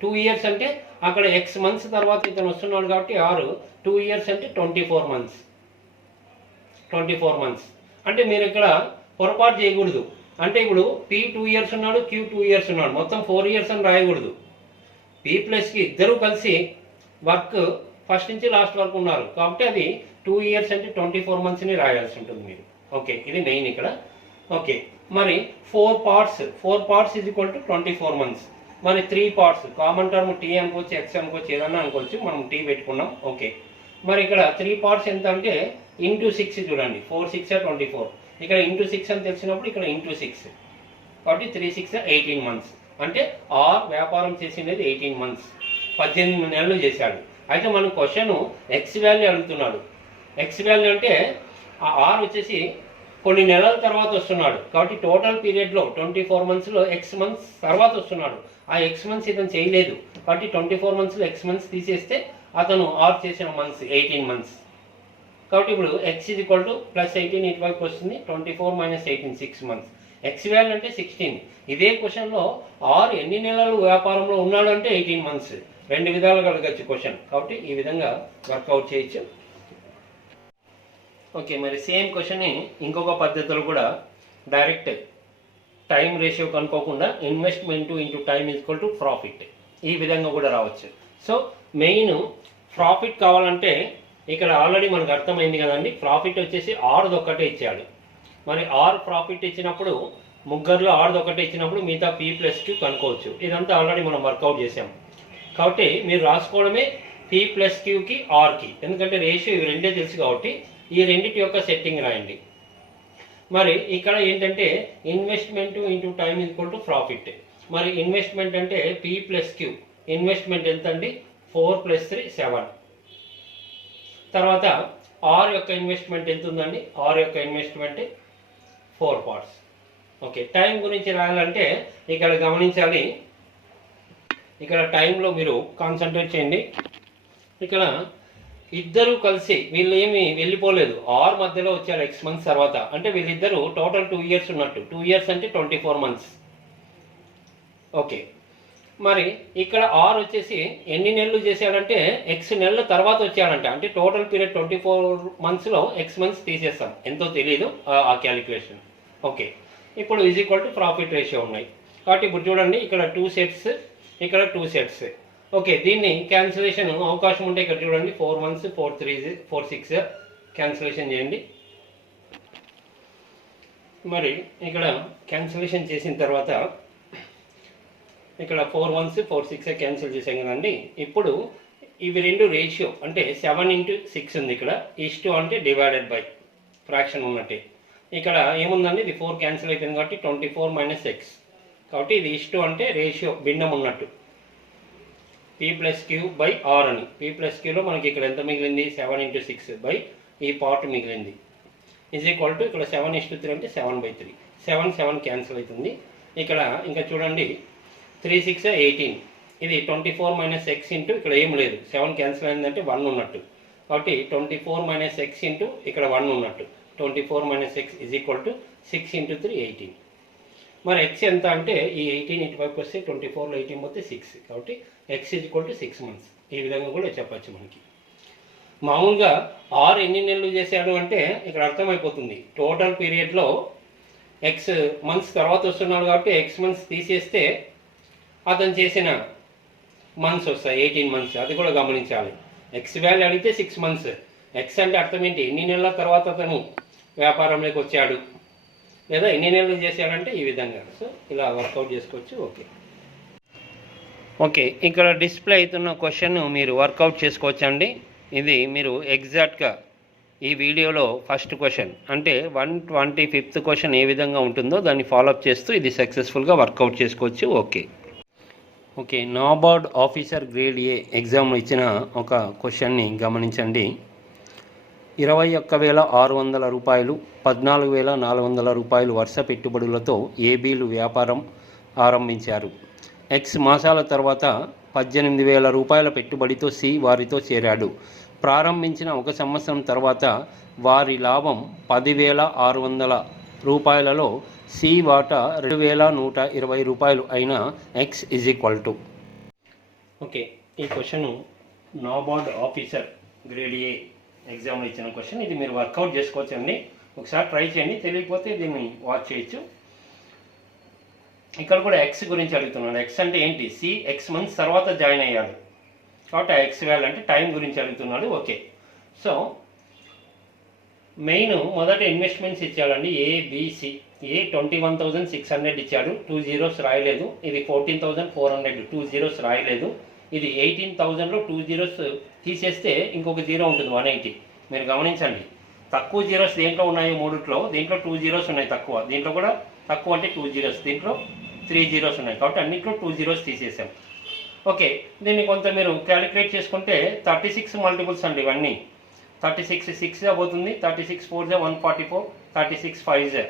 2 years అంటే అక్కడ X months తర్వాత ఇతను వస్తున్నాడు కాబట్టి ఆరు 2 years అంటే 24 months. 24 months అంటే మీరు ఇక్కడ పొరపాటు చేయకూడదు. అంటే ఇప్పుడు P 2 years ఉన్నాడు, Q 2 years ఉన్నాడు, మొత్తం 4 years అని రాయకూడదు. P + Q ఇద్దరు కలిసి వర్క్ ఫస్ట్ నుంచి లాస్ట్ వరకు ఉన్నారు కాబట్టి అది 2 years అంటే 24 monthsని రాయాల్సి ఉంటుంది మీరు. ఓకే, ఇది మెయిన్ ఇక్కడ. ఓకే, మరి 4 parts = 24 months. మరి 3 parts కామన్ టర్మ్ T అనుకోవచ్చు, X అనుకోవచ్చు, ఏదన్నా అనుకోవచ్చు. మనం T పెట్టుకున్నాం. ఓకే, మరి ఇక్కడ 3 parts ఎంత అంటే × 6 చూడండి. 4 × 6 = 24. ఇక్కడ × 6 అని తెలిసినప్పుడు ఇక్కడ × 6. కాబట్టి 3 × 6 = 18 months. అంటే ఆర్ వ్యాపారం చేసినది 18 months, 18 నెలలు చేశాడు. అయితే మన క్వశ్చన్ X వాల్యూ అడుగుతున్నాడు. X వాల్యూ అంటే ఆ ఆర్ వచ్చేసి కొన్ని నెలల తర్వాత వస్తున్నాడు కాబట్టి టోటల్ పీరియడ్లో 24 మంత్స్లో ఎక్స్ మంత్స్ తర్వాత వస్తున్నాడు. ఆ ఎక్స్ మంత్స్ ఇతను చేయలేదు కాబట్టి 24 మంత్స్లో ఎక్స్ మంత్స్ తీసేస్తే అతను ఆర్ చేసిన మంత్స్ 18 మంత్స్. కాబట్టి ఇప్పుడు X is equal to plus 18 ఇటువైపు వస్తుంది, 24 మైనస్ 18 6 మంత్స్. ఎక్స్ వాల్యూ అంటే 16. ఇదే క్వశ్చన్లో ఆర్ ఎన్ని నెలలు వ్యాపారంలో ఉన్నాడు అంటే 18 మంత్స్. రెండు విధాలుగా అడగచ్చు క్వశ్చన్, కాబట్టి ఈ విధంగా వర్కౌట్ చేయొచ్చు. ఓకే, మరి సేమ్ క్వశ్చన్ని ఇంకొక పద్ధతిలో కూడా డైరెక్ట్ టైం రేషియో కనుక్కోకుండా investment into time equal to profit, ఈ విధంగా కూడా రావచ్చు. సో మెయిన్ ప్రాఫిట్ కావాలంటే ఇక్కడ ఆల్రెడీ మనకు అర్థమైంది కదండి, ప్రాఫిట్ వచ్చేసి ఆర్ది ఒక్కటే ఇచ్చాడు. మరి ఆర్ ప్రాఫిట్ ఇచ్చినప్పుడు ముగ్గురులో ఆర్ది ఒకటే ఇచ్చినప్పుడు మిగతా P+Q కనుక్కోవచ్చు. ఇదంతా ఆల్రెడీ మనం వర్కౌట్ చేసాం కాబట్టి మీరు రాసుకోవడమే P+Qకి ఆర్కి, ఎందుకంటే రేషియో ఇవి రెండే తెలుసు కాబట్టి ఈ రెండింటి యొక్క సెట్టింగ్ రాయండి. మరి ఇక్కడ ఏంటంటే investment into time equal to profit. మరి ఇన్వెస్ట్మెంట్ అంటే P+Q, ఇన్వెస్ట్మెంట్ ఎంత అండి 4 + 3 7. తర్వాత ఆర్ యొక్క ఇన్వెస్ట్మెంట్ ఎంత ఉందండి, ఆర్ యొక్క ఇన్వెస్ట్మెంట్ 4 పార్ట్స్. ఓకే, టైం గురించి రాయాలంటే ఇక్కడ గమనించాలి, ఇక్కడ టైంలో మీరు కాన్సన్ట్రేట్ చేయండి. ఇక్కడ ఇద్దరు కలిసి వీళ్ళు ఏమి వెళ్ళిపోలేదు, ఆర్ మధ్యలో వచ్చారు ఎక్స్ మంత్స్ తర్వాత, అంటే వీళ్ళిద్దరూ టోటల్ 2 ఇయర్స్ ఉన్నట్టు. 2 ఇయర్స్ అంటే 24 మంత్స్. ఓకే, మరి ఇక్కడ ఆర్ వచ్చేసి ఎన్ని నెలలు చేశాడంటే ఎక్స్ నెలల తర్వాత వచ్చాడంట, అంటే టోటల్ పీరియడ్ 24 మంత్స్లో ఎక్స్ మంత్స్ తీసేస్తాం, ఎంతో తెలియదు ఆ క్యాలిక్యులేషన్. ఓకే, ఇప్పుడు is equal to profit ratio ఉన్నాయి కాబట్టి ఇప్పుడు చూడండి ఇక్కడ 2 సెట్స్, ఇక్కడ 2 సెట్స్. ఓకే, దీన్ని క్యాన్సిలేషన్ అవకాశం ఉంటే ఇక్కడ చూడండి 4 1s 4 3s 4 6 క్యాన్సిలేషన్ చేయండి. మరి ఇక్కడ క్యాన్సిలేషన్ చేసిన తర్వాత ఇక్కడ 4 1s 4 6 క్యాన్సిల్ చేసాం కదండి. ఇప్పుడు ఇవి రెండు రేషియో అంటే 7/6 ఉంది, ఇక్కడ ఇష్టు అంటే డివైడెడ్ బై ఫ్రాక్షన్ ఉన్నట్టే. ఇక్కడ ఏముందండి, ఇది 4 క్యాన్సిల్ అయిపోయింది కాబట్టి 24 - x, కాబట్టి ఇది ఇష్టు అంటే రేషియో భిన్నం ఉన్నట్టు. P+Q/R అని, P+Qలో మనకి ఇక్కడ ఎంత మిగిలింది 7/6 బై ఈ పార్ట్ మిగిలింది ఈజ్ ఈక్వల్ టు ఇక్కడ 7:3 అంటే 7/3, 7 7 క్యాన్సిల్ అవుతుంది. ఇక్కడ ఇంకా చూడండి 3 6 18, ఇది 24 - x ఇంటూ ఇక్కడ ఏం లేదు, 7 క్యాన్సిల్ అయిందంటే 1 ఉన్నట్టు, కాబట్టి 24 - x ఇంటూ ఇక్కడ 1 ఉన్నట్టు, 24 - x ఈజ్ ఈక్వల్ టు 6 × 3 18. మరి x ఎంత అంటే ఈ 18 ఇటువైపు వస్తే 24లో 18 పోతే 6, కాబట్టి x is equal to 6 months. ఈ విధంగా కూడా చెప్పచ్చు మనకి. మామూలుగా ఆర్ ఎన్ని నెలలు చేశాడు అంటే ఇక్కడ అర్థమైపోతుంది, టోటల్ పీరియడ్లో ఎక్స్ మంత్స్ తర్వాత వస్తున్నాడు కాబట్టి ఎక్స్ మంత్స్ తీసేస్తే అతను చేసిన మంత్స్ వస్తాయి 18 మంత్స్, అది కూడా గమనించాలి. ఎక్స్ వాల్యూ అడిగితే 6 మంత్స్, ఎక్స్ అంటే అర్థం ఏంటి, ఎన్ని నెలల తర్వాత అతను వ్యాపారంలోకి వచ్చాడు లేదా ఎన్ని నెలలు చేశాడంటే ఈ విధంగా. సో ఇలా వర్కౌట్ చేసుకోవచ్చు. ఓకే, ఇక్కడ డిస్ప్లే అవుతున్న క్వశ్చన్ మీరు వర్కౌట్ చేసుకోవచ్చండి. ఇది మీరు ఎగ్జాక్ట్గా ఈ వీడియోలో ఫస్ట్ క్వశ్చన్ అంటే 125th క్వశ్చన్ ఏ విధంగా ఉంటుందో దాన్ని ఫాలోఅప్ చేస్తూ ఇది సక్సెస్ఫుల్గా వర్కౌట్ చేసుకోవచ్చు. ఓకే, నాబార్డ్ ఆఫీసర్ గ్రేడ్ ఏ ఎగ్జామ్ ఇచ్చిన ఒక క్వశ్చన్ని గమనించండి. 21,600 రూపాయలు, 14,400 రూపాయలు వరుస పెట్టుబడులతో ఏబీలు వ్యాపారం ఆరంభించారు. ఎక్స్ మాసాల తర్వాత 18,000 రూపాయల పెట్టుబడితో సి వారితో చేరాడు. ప్రారంభించిన 1 సంవత్సరం తర్వాత వారి లాభం 10,600 రూపాయలలో సి వాటా 2,120 రూపాయలు అయిన X is equal to. Okay, ఈ question NABARD officer grade A ఎగ్జామ్లో ఇచ్చిన క్వశ్చన్. ఇది మీరు వర్కౌట్ చేసుకోవచ్చండి, ఒకసారి ట్రై చేయండి, తెలియకపోతే దీన్ని వాచ్ చేయొచ్చు. ఇక్కడ కూడా ఎక్స్ గురించి అడుగుతున్నాడు. ఎక్స్ అంటే ఏంటి, సి ఎక్స్ మంత్స్ తర్వాత జాయిన్ అయ్యాడు కాబట్టి ఎక్స్ వాల్యూ అంటే టైం గురించి అడుగుతున్నాడు. ఓకే, సో మెయిన్ మొదట ఇన్వెస్ట్మెంట్స్ ఇచ్చాడండి ఏబిసి. ఏ 21,600 ఇచ్చాడు, 2 zeros రాయలేదు. ఇది 14,400, 2 zeros రాయలేదు. ఇది 18,000లో 2 zeros తీసేస్తే ఇంకొక జీరో ఉంటుంది 180. మీరు గమనించండి, తక్కువ జీరోస్ దేంట్లో ఉన్నాయో మూడిట్లో, దీంట్లో 2 zeros ఉన్నాయి తక్కువ, దీంట్లో కూడా తక్కువ అంటే 2 zeros, దీంట్లో 3 zeros ఉన్నాయి కాబట్టి అన్నింటిలో 2 zeros తీసేసాం. ఓకే, దీన్ని కొంత మీరు క్యాలిక్యులేట్ చేసుకుంటే 36 మల్టిపుల్స్ అండి ఇవన్నీ. 36 6 పోతుంది, 36 4 144, 36 5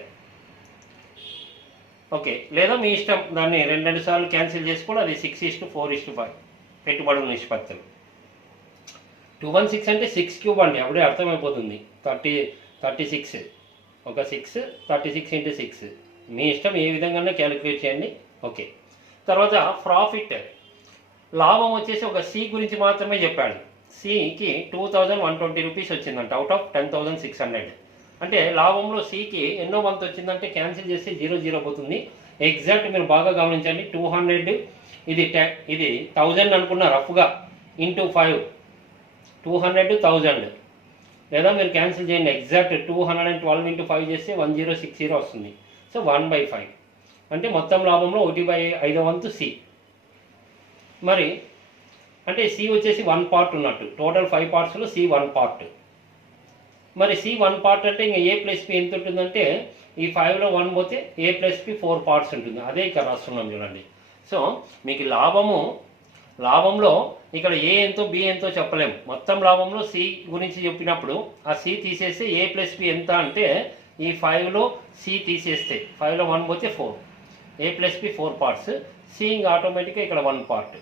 ఓకే, లేదా మీ ఇష్టం, దాన్ని రెండు సార్లు క్యాన్సిల్ చేసుకోవాలి. అది 6:4:5 పెట్టుబడుల నిష్పత్తులు. 216 అంటే 6 క్యూబ్ అండి, అప్పుడే అర్థమైపోతుంది. 36 ఒక 6 36 × 6 మీ ఇష్టం, ఏ విధంగా క్యాలిక్యులేట్ చేయండి. ఓకే, తర్వాత ప్రాఫిట్ లాభం వచ్చేసి ఒక సి గురించి మాత్రమే చెప్పాడు. సికి 2120 రూపీస్ వచ్చిందంట అవుట్ ఆఫ్ 10,600. అంటే లాభంలో సికి ఎన్నో మంత్ వచ్చిందంటే క్యాన్సిల్ చేసి 0 పోతుంది. ఎగ్జాక్ట్ మీరు బాగా గమనించండి. 200 ఇది 1000 అనుకున్న రఫ్గా ఇంటూ 5 200 1000, లేదా మీరు క్యాన్సిల్ చేయండి. ఎగ్జాక్ట్ 212 × 5 చేస్తే 1060 వస్తుంది. సో 1/5 అంటే మొత్తం లాభంలో 1/5 వంతు సి. మరి అంటే సి వచ్చేసి 1 పార్ట్ ఉన్నట్టు, టోటల్ 5 పార్ట్స్లో సి 1 పార్ట్. మరి సి 1 పార్ట్ అంటే ఇంకా ఏ ప్లస్ పి ఎంత ఉంటుందంటే ఈ 5లో 1 పోతే ఏ ప్లస్ పి 4 పార్ట్స్ ఉంటుంది. అదే ఇక్కడ రాస్తున్నాం చూడండి. సో మీకు లాభంలో ఇక్కడ ఏ ఎంతో బి ఎంతో చెప్పలేము. మొత్తం లాభంలో సి గురించి చెప్పినప్పుడు ఆ సి తీసేస్తే ఏ ప్లస్ పి ఎంత అంటే ఈ 5లో సి తీసేస్తే 5లో 1 పోతే 4, A plus P 4 parts, C ఇంకా ఆటోమేటిక్గా ఇక్కడ 1 పార్ట్.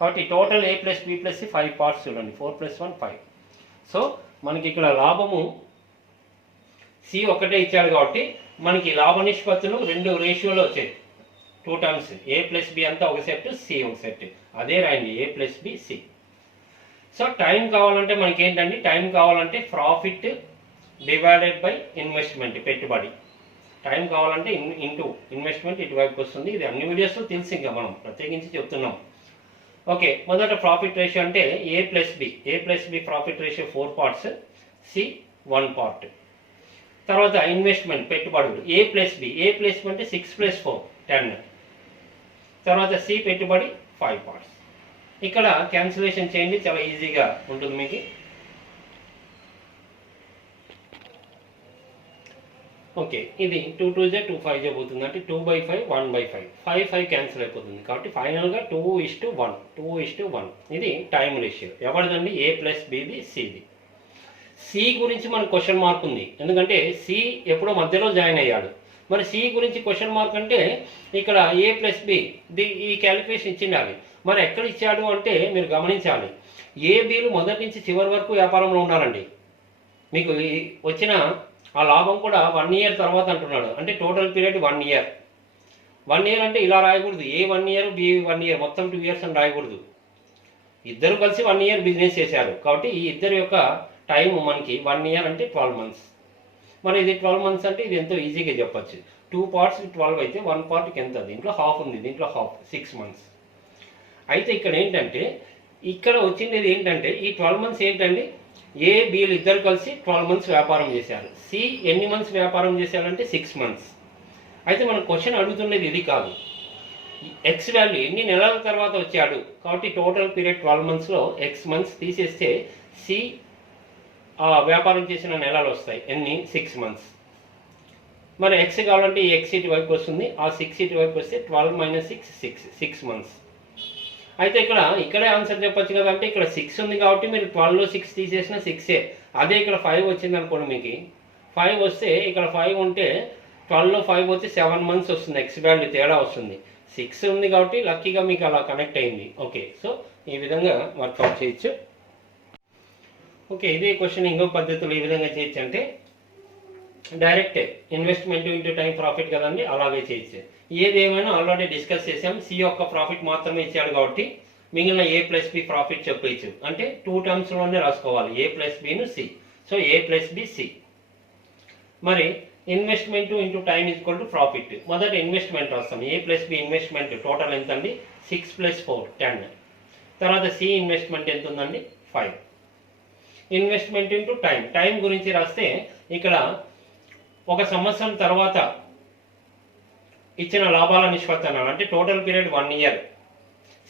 కాబట్టి total A plus B plus C 5 parts చూడండి. 4 + 1 5. సో మనకి ఇక్కడ లాభము సి ఒకటే ఇచ్చాడు కాబట్టి మనకి లాభ నిష్పత్తులు 2 రేషియోలో వచ్చాయి. 2 టర్మ్స్, ఏ ప్లస్ బి అంతా ఒక సెట్, సి ఒక సెట్. అదే రాయండి, A plus B C. So time కావాలంటే మనకి ఏంటండి, టైం కావాలంటే ప్రాఫిట్ డివైడెడ్ బై ఇన్వెస్ట్మెంట్, పెట్టుబడి. టైం కావాలంటే ఇంటూ ఇన్వెస్ట్మెంట్ ఇటువైపుకి వస్తుంది. ఇది అన్ని వీడియోస్లో తెలిసి ఇంకా మనం ప్రత్యేకించి చెప్తున్నాం. ఓకే, మొదట ప్రాఫిట్ రేషియో అంటే A plus B profit ratio 4 parts, C 1 part. తర్వాత ఇన్వెస్ట్మెంట్ పెట్టుబడులు ఏ ప్లస్ బి అంటే 6 + 4 10. తర్వాత సి పెట్టుబడి 5 పార్ట్స్. ఇక్కడ క్యాన్సిలేషన్ చేయండి, చాలా ఈజీగా ఉంటుంది మీకు. ఓకే, ఇది 2 2 2 5 పోతుంది. అంటే 2/5 1/5 5 క్యాన్సిల్ అయిపోతుంది. కాబట్టి ఫైనల్గా 2:1 ఇది టైం రేషియో. ఎవరిదండి, ఏ ప్లస్ బిది సిది. సి గురించి మనకు క్వశ్చన్ మార్క్ ఉంది, ఎందుకంటే సి ఎప్పుడో మధ్యలో జాయిన్ అయ్యాడు. మరి సి గురించి క్వశ్చన్ మార్క్ అంటే ఇక్కడ ఏ ప్లస్ బి ఈ క్యాలిక్యులేషన్ ఇచ్చిండాలి. మరి ఎక్కడ ఇచ్చాడు అంటే మీరు గమనించాలి, ఏ బిలు మొదటి నుంచి చివరి వరకు వ్యాపారంలో ఉండాలండి. మీకు వచ్చిన ఆ లాభం కూడా 1 ఇయర్ తర్వాత అంటున్నాడు. అంటే టోటల్ పీరియడ్ 1 ఇయర్. 1 ఇయర్ అంటే ఇలా రాయకూడదు, ఏ 1 ఇయర్ బి 1 ఇయర్, మొత్తం 2 ఇయర్స్ అని రాయకూడదు. ఇద్దరు కలిసి 1 ఇయర్ బిజినెస్ చేశారు కాబట్టి ఈ ఇద్దరు యొక్క టైం మనకి 1 ఇయర్ అంటే 12 మంత్స్. మరి ఇది 12 మంత్స్ అంటే ఇది ఎంతో ఈజీగా చెప్పచ్చు. 2 పార్ట్స్ 12 అయితే 1 పార్ట్కి ఎంత, దీంట్లో హాఫ్ ఉంది, దీంట్లో హాఫ్ 6 మంత్స్. అయితే ఇక్కడ ఏంటంటే ఇక్కడ వచ్చింది ఏంటంటే ఈ 12 మంత్స్ ఏంటండి, ఏ బిలు ఇద్దరు కలిసి 12 మంత్స్ వ్యాపారం చేశారు. సి ఎన్ని మంత్స్ వ్యాపారం చేశారంటే 6 మంత్స్. అయితే మన క్వశ్చన్ అడుగుతున్నది ఇది కాదు, ఎక్స్ వాల్యూ ఎన్ని నెలల తర్వాత వచ్చాడు. కాబట్టి టోటల్ పీరియడ్ 12 మంత్స్లో ఎక్స్ మంత్స్ తీసేస్తే సి వ్యాపారం చేసిన నెలలు వస్తాయి. ఎన్ని, 6 మంత్స్. మరి ఎక్స్ కావాలంటే ఈ ఎక్స్ ఇటు వైపు వస్తుంది, ఆ 6 ఇటు వైపు వస్తే 12 - 6 మంత్స్. అయితే ఇక్కడే ఆన్సర్ చెప్పొచ్చు కదా. అంటే ఇక్కడ 6 ఉంది కాబట్టి మీరు 12లో 6 తీసేసిన 6ఏ. అదే ఇక్కడ 5 వచ్చింది అనుకోండి, మీకు 5 వస్తే ఇక్కడ 5 ఉంటే 12లో 5 వస్తే 7 మంత్స్ వస్తుంది. ఎక్స్ వాల్యూ తేడా వస్తుంది. 6 ఉంది కాబట్టి లక్కీగా మీకు అలా కనెక్ట్ అయింది. ఓకే, సో ఈ విధంగా వర్కౌట్ చేయొచ్చు. ఓకే, ఇదే క్వశ్చన్ ఇంకో పద్ధతిలో ఈ విధంగా చేయొచ్చు. అంటే direct investment into time profit కదండి, అలాగే చేయొచ్చు. ఏదేమైనా ఆల్రెడీ డిస్కస్ చేసాం. సి యొక్క ప్రాఫిట్ మాత్రమే ఇచ్చాడు కాబట్టి మిగిలిన ఏ ప్లస్ బి ప్రాఫిట్ చెప్పచ్చు. అంటే 2 టర్మ్స్లోనే రాసుకోవాలి, ఏ ప్లస్ బిను సి. సో ఏ ప్లస్ బి సి. మరి investment into time equal to profit. మొదట ఇన్వెస్ట్మెంట్ రాస్తాం. ఏ ప్లస్ బి ఇన్వెస్ట్మెంట్ టోటల్ ఎంత అండి, 6 + 4 10. తర్వాత సి ఇన్వెస్ట్మెంట్ ఎంత ఉందండి, 5. ఇన్వెస్ట్మెంట్ ఇంటూ టైం గురించి రాస్తే ఇక్కడ 1 సంవత్సరం తర్వాత ఇచ్చిన లాభాల నిష్పత్తి అన్నాడు. అంటే టోటల్ పీరియడ్ 1 ఇయర్.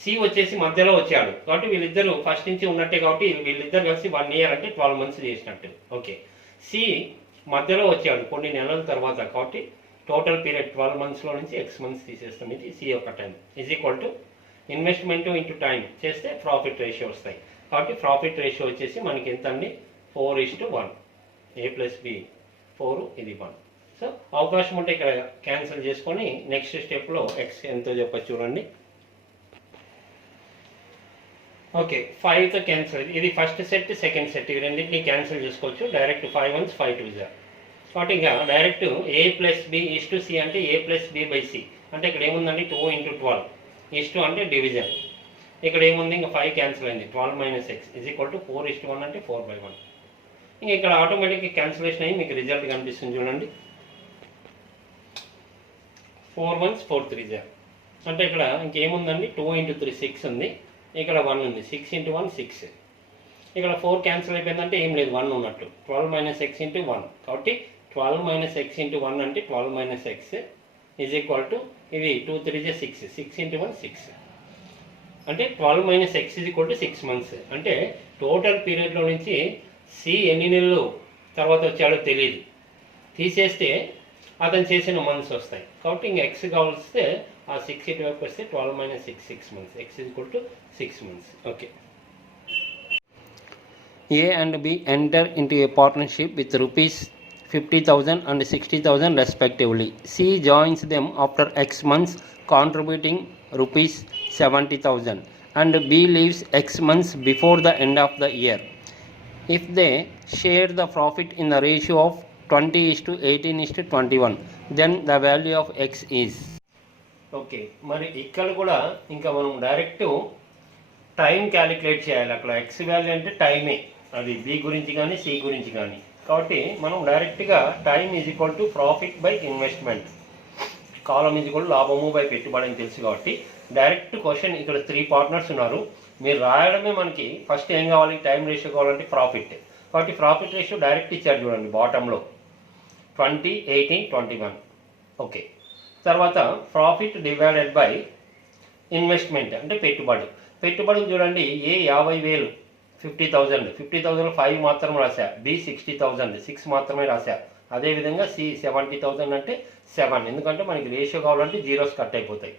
సి వచ్చేసి మధ్యలో వచ్చాడు కాబట్టి వీళ్ళిద్దరు ఫస్ట్ నుంచి ఉన్నట్టే కాబట్టి వీళ్ళిద్దరు కలిసి 1 ఇయర్ అంటే 12 మంత్స్ చేసినట్టు. ఓకే, సి మధ్యలో వచ్చాడు కొన్ని నెలల తర్వాత కాబట్టి టోటల్ పీరియడ్ 12 మంత్స్లో నుంచి ఎక్స్ మంత్స్ తీసేస్తాం. ఇది సి యొక్క టైం = ఇన్వెస్ట్మెంట్ ఇంటూ టైం చేస్తే ప్రాఫిట్ రేషియో వస్తాయి. కాబట్టి ప్రాఫిట్ రేషియో వచ్చేసి మనకి ఎంత అండి, 4:1. ఏ ప్లస్ బి 4, ఇది 1. సో అవకాశం ఉంటే ఇక్కడ క్యాన్సిల్ చేసుకొని నెక్స్ట్ స్టెప్లో ఎక్స్ ఎంతో చెప్పచ్చు చూడండి. ఓకే, 5తో క్యాన్సిల్. ఇది ఫస్ట్ సెట్, సెకండ్ సెట్, ఇవి రెండింటిని క్యాన్సిల్ చేసుకోవచ్చు. Direct 5 1s 5 2s. కాబట్టి ఇంకా direct a plus B is to C అంటే a plus B by C. అంటే ఇక్కడ ఏముందండి 2 × 12 ఈస్ టు అంటే డివిజన్. ఇక్కడ ఏముంది ఇంకా 5 క్యాన్సిల్ అయింది. 12 minus X is equal to 4:1 అంటే 4/1. ఇంకా ఇక్కడ ఆటోమేటిక్గా క్యాన్సిలేషన్ అయ్యి మీకు రిజల్ట్ కనిపిస్తుంది చూడండి. 4 1s 4 3s. అంటే ఇక్కడ ఇంకేముందండి 2 × 3 6 ఉంది, ఇక్కడ 1 ఉంది. 6 × 1 6. ఇక్కడ 4 క్యాన్సిల్ అయిపోయిందంటే ఏం లేదు, 1 ఉన్నట్టు. 12 మైనస్ ఎక్స్ ఇంటూ 1. కాబట్టి 12 మైనస్ ఎక్స్ ఇంటూ 1 అంటే 12 minus X is equal to ఇది 2 3 6. 6 × 1 6 అంటే 12 minus X is equal to 6 months. అంటే టోటల్ పీరియడ్లో నుంచి సి ఎన్ని నెలలు తర్వాత వచ్చాడో తెలియదు, తీసేస్తే అతను చేసిన మంత్స్ వస్తాయి. కాబట్టి ఇంక ఎక్స్ కావాల్స్తే ఆ 6 ఇటువైపు వస్తే 12 minus 6 6 months. X is equal to 6 months. Okay. A and B enter into a partnership with rupees 50,000 and 60,000 respectively. C joins them after X months contributing rupees 70,000 and B leaves X months before the end of the year. If they share the profit in the ratio of 20:18:21, then the value of X is. Okay, మరి ఇక్కడ కూడా ఇంకా మనం direct time calculate చేయాలి. అక్కడ X value అంటే టైమే, అది బి గురించి కానీ సి గురించి కానీ. కాబట్టి మనం డైరెక్ట్గా time is equal to profit by investment, column is equal లాభము బై పెట్టుబడి అని తెలుసు. కాబట్టి డైరెక్ట్ క్వశ్చన్ ఇక్కడ 3 పార్ట్నర్స్ ఉన్నారు, మీరు రాయడమే. మనకి ఫస్ట్ ఏం కావాలి, టైం రేషియో కావాలంటే ప్రాఫిట్. కాబట్టి ప్రాఫిట్ రేషియో డైరెక్ట్ ఇచ్చారు చూడండి బాటంలో, 20 18 21. ఓకే, తర్వాత ప్రాఫిట్ డివైడెడ్ బై ఇన్వెస్ట్మెంట్ అంటే పెట్టుబడి. పెట్టుబడిని చూడండి, ఏ 50,000 50,000 50,000 5 మాత్రమే రాశా, బి 60,000 6 మాత్రమే రాశా. అదేవిధంగా సి 70,000 అంటే 7, ఎందుకంటే మనకి రేషియో కావాలంటే జీరోస్ కట్ అయిపోతాయి.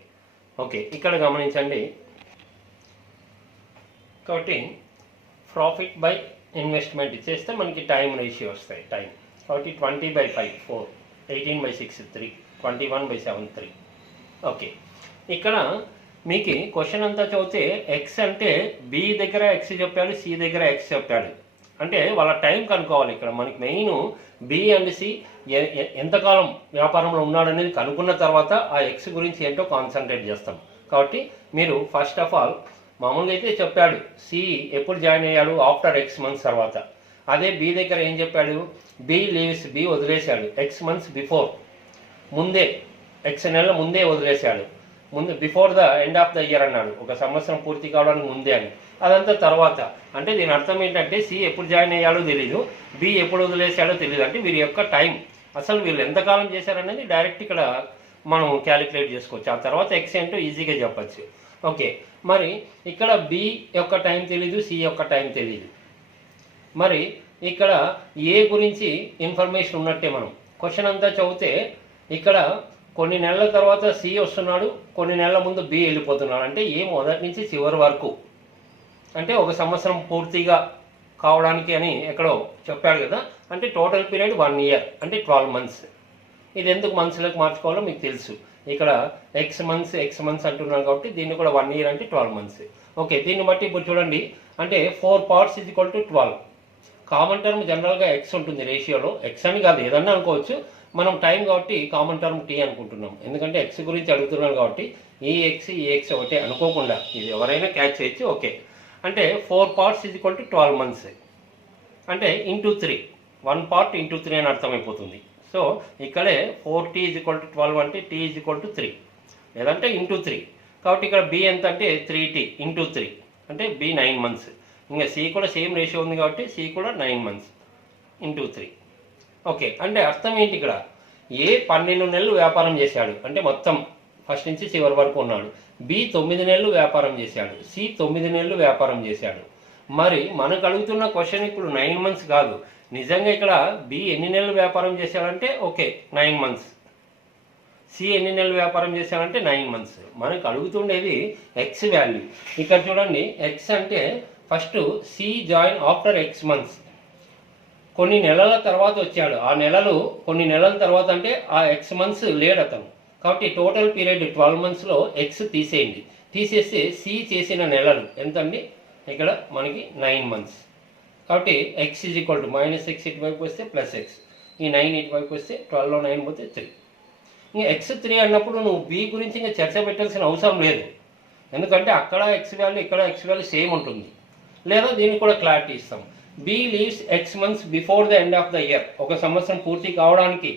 ఓకే, ఇక్కడ గమనించండి. కాబట్టి ప్రాఫిట్ బై ఇన్వెస్ట్మెంట్ చేస్తే మనకి టైం రేషియో వస్తాయి. టైం కాబట్టి 20/5 4, 18/6 3, 21/7 3. ఓకే, ఇక్కడ మీకు క్వశ్చన్ అంతా చదివితే ఎక్స్ అంటే బి దగ్గర ఎక్స్ చెప్పాడు, సి దగ్గర ఎక్స్ చెప్పాడు. అంటే వాళ్ళ టైం కనుక్కోవాలి. ఇక్కడ మనకి మెయిన్ బి అండ్ సి ఎంతకాలం వ్యాపారంలో ఉన్నాడనేది కనుక్కున్న తర్వాత ఆ ఎక్స్ గురించి ఏంటో కాన్సన్ట్రేట్ చేస్తాం. కాబట్టి మీరు ఫస్ట్ ఆఫ్ ఆల్ మామూలుగా అయితే చెప్పాడు సి ఎప్పుడు జాయిన్ అయ్యాడు, ఆఫ్టర్ X months తర్వాత. అదే బి దగ్గర ఏం చెప్పాడు, బి లీవ్స్, బి వదిలేశాడు X months బిఫోర్, ముందే X నెలల ముందే వదిలేశాడు. ముందు before the end of the year అన్నాడు, ఒక సంవత్సరం పూర్తి కావడానికి ముందే అని. అదంతా తర్వాత. అంటే దీని అర్థం ఏంటంటే సి ఎప్పుడు జాయిన్ అయ్యాడో తెలీదు, బి ఎప్పుడు వదిలేశాడో తెలియదు. అంటే వీరి యొక్క టైం, అసలు వీళ్ళు ఎంతకాలం చేశారనేది డైరెక్ట్ ఇక్కడ మనం క్యాలిక్యులేట్ చేసుకోవచ్చు. ఆ తర్వాత ఎక్స్ ఏంటో ఈజీగా చెప్పచ్చు. ఓకే, మరి ఇక్కడ బి యొక్క టైం తెలీదు, సి యొక్క టైం తెలీదు. మరి ఇక్కడ ఏ గురించి ఇన్ఫర్మేషన్ ఉన్నట్టే. మనం క్వశ్చన్ అంతా చదివితే ఇక్కడ కొన్ని నెలల తర్వాత సి వస్తున్నాడు, కొన్ని నెలల ముందు బి వెళ్ళిపోతున్నాడు. అంటే ఏ మొదటి నుంచి చివరి వరకు, అంటే ఒక సంవత్సరం పూర్తిగా కావడానికి అని ఎక్కడో చెప్పాడు కదా. అంటే టోటల్ పీరియడ్ 1 year అంటే 12 months. ఇది ఎందుకు మంత్స్లోకి మార్చుకోవాలో మీకు తెలుసు. ఇక్కడ ఎక్స్ మంత్స్ అంటున్నాను కాబట్టి దీన్ని కూడా 1 year అంటే 12 months. ఓకే, దీన్ని బట్టి ఇప్పుడు చూడండి, అంటే 4 parts = 12. కామన్ టర్మ్ జనరల్గా ఎక్స్ ఉంటుంది రేషియోలో. ఎక్స్ అని కాదు, ఏదన్నా అనుకోవచ్చు. మనం టైం కాబట్టి కామన్ టర్మ్ టీ అనుకుంటున్నాం, ఎందుకంటే ఎక్స్ గురించి అడుగుతున్నాం కాబట్టి ఈ ఎక్స్ ఒకటే అనుకోకుండా ఇది ఎవరైనా క్యాచ్ చేయొచ్చు. ఓకే, అంటే 4 parts = 12 months. అంటే ఇంటూ 3, 1 part × 3 అని అర్థమైపోతుంది. సో ఇక్కడే 4t = 12 అంటే t = 3, లేదంటే ఇంటూ 3. కాబట్టి ఇక్కడ బి ఎంత అంటే 3t × 3 అంటే బి 9 months. ఇంకా సి కూడా సేమ్ రేషియో ఉంది కాబట్టి సి కూడా 9 months × 3. ఓకే, అంటే అర్థం ఏంటి, ఇక్కడ ఏ 12 నెలలు వ్యాపారం చేశాడు అంటే మొత్తం ఫస్ట్ నుంచి చివరి వరకు ఉన్నాడు. బి 9 నెలలు వ్యాపారం చేశాడు, సి 9 నెలలు వ్యాపారం చేశాడు. మరి మనకు అడుగుతున్న క్వశ్చన్ ఇప్పుడు 9 months కాదు. నిజంగా ఇక్కడ బి ఎన్ని నెలలు వ్యాపారం చేశాడంటే ఓకే 9 months, సి ఎన్ని నెలలు వ్యాపారం చేశాడంటే 9 months. మనకు అడుగుతుండేది ఎక్స్ వాల్యూ. ఇక్కడ చూడండి, ఎక్స్ అంటే first C join after X months. కొన్ని నెలల తర్వాత వచ్చాడు. ఆ నెలలు కొన్ని నెలల తర్వాత అంటే ఆ ఎక్స్ మంత్స్ లేడు అతను. కాబట్టి టోటల్ పీరియడ్ 12 మంత్స్లో ఎక్స్ తీసేయండి. తీసేస్తే సి చేసిన నెలలు ఎంతండి? ఇక్కడ మనకి 9 మంత్స్. కాబట్టి ఎక్స్ ఈజ్ ఈక్వల్ టు -6 ఇటువైపు వస్తే +x, ఈ 9 ఇటువైపు వస్తే 12లో 9 పోతే 3. ఇంకా x3 అన్నప్పుడు నువ్వు బి గురించి ఇంకా చర్చ పెట్టాల్సిన అవసరం లేదు, ఎందుకంటే అక్కడ ఎక్స్ వాల్యూ ఇక్కడ ఎక్స్ వాల్యూ సేమ్ ఉంటుంది. లేదా దీనికి కూడా క్లారిటీ ఇస్తాం. B leaves X months before the end of the year. ఒక సంవత్సరం పూర్తి కావడానికి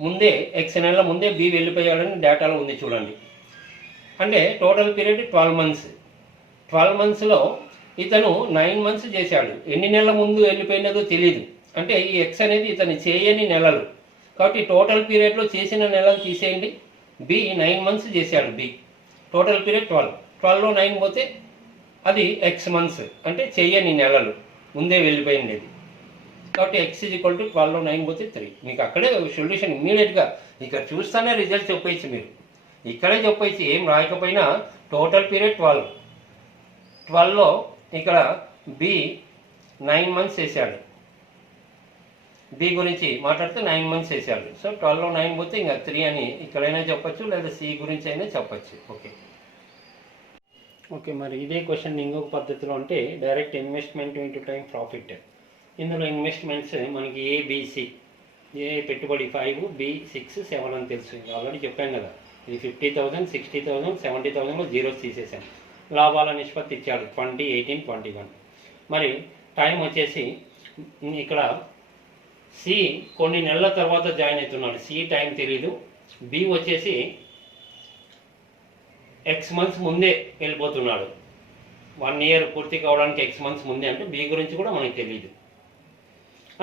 ముందే ఎక్స్ నెలల ముందే బి వెళ్ళిపోయాడని డేటాలో ఉంది చూడండి. అంటే టోటల్ పీరియడ్ 12 మంత్స్. 12 మంత్స్లో ఇతను 9 మంత్స్ చేశాడు. ఎన్ని నెలల ముందు వెళ్ళిపోయినదో తెలియదు. అంటే ఈ ఎక్స్ అనేది ఇతను చేయని నెలలు. కాబట్టి టోటల్ పీరియడ్లో చేసిన నెలలు తీసేయండి. బి 9 మంత్స్ చేశాడు. B total period 12. 12లో 9 పోతే అది ఎక్స్ మంత్స్, అంటే చేయని నెలలు, ముందే వెళ్ళిపోయింది. కాబట్టి ఎక్స్ ఈజ్ ఈక్వల్ టు 12లో 9 పోతే 3. మీకు అక్కడే సొల్యూషన్ ఇమ్మీడియట్గా ఇక్కడ చూస్తానే రిజల్ట్ చెప్పేసి మీరు ఇక్కడే చెప్పేసి ఏం రాయకపోయినా టోటల్ పీరియడ్ 12. 12లో ఇక్కడ బి 9 మంత్స్ చేశాడు. బి గురించి మాట్లాడితే 9 మంత్స్ చేశాడు. సో 12లో 9 పోతే ఇంకా 3 అని ఇక్కడైనా చెప్పచ్చు, లేదా సి గురించి అయినా చెప్పచ్చు. ఓకే మరి ఇదే క్వశ్చన్ ఇంకొక పద్ధతిలో అంటే direct investment into time profit. ఇందులో ఇన్వెస్ట్మెంట్స్ మనకి ఏబిసి. ఏ పెట్టుబడి 5, బి 6, 7 అని తెలుసు, ఆల్రెడీ చెప్పాను కదా. ఇది 50,000, 60,000, 70,000లో జీరోస్ తీసేసాం. లాభాల నిష్పత్తి ఇచ్చాడు 20, 18, 21. మరి టైం వచ్చేసి ఇక్కడ సి కొన్ని నెలల తర్వాత జాయిన్ అవుతున్నాడు. సి టైం తెలీదు. బి వచ్చేసి ఎక్స్ మంత్స్ ముందే వెళ్ళిపోతున్నాడు. 1 ఇయర్ పూర్తి కావడానికి ఎక్స్ మంత్స్ ముందే, అంటే బి గురించి కూడా మనకు తెలియదు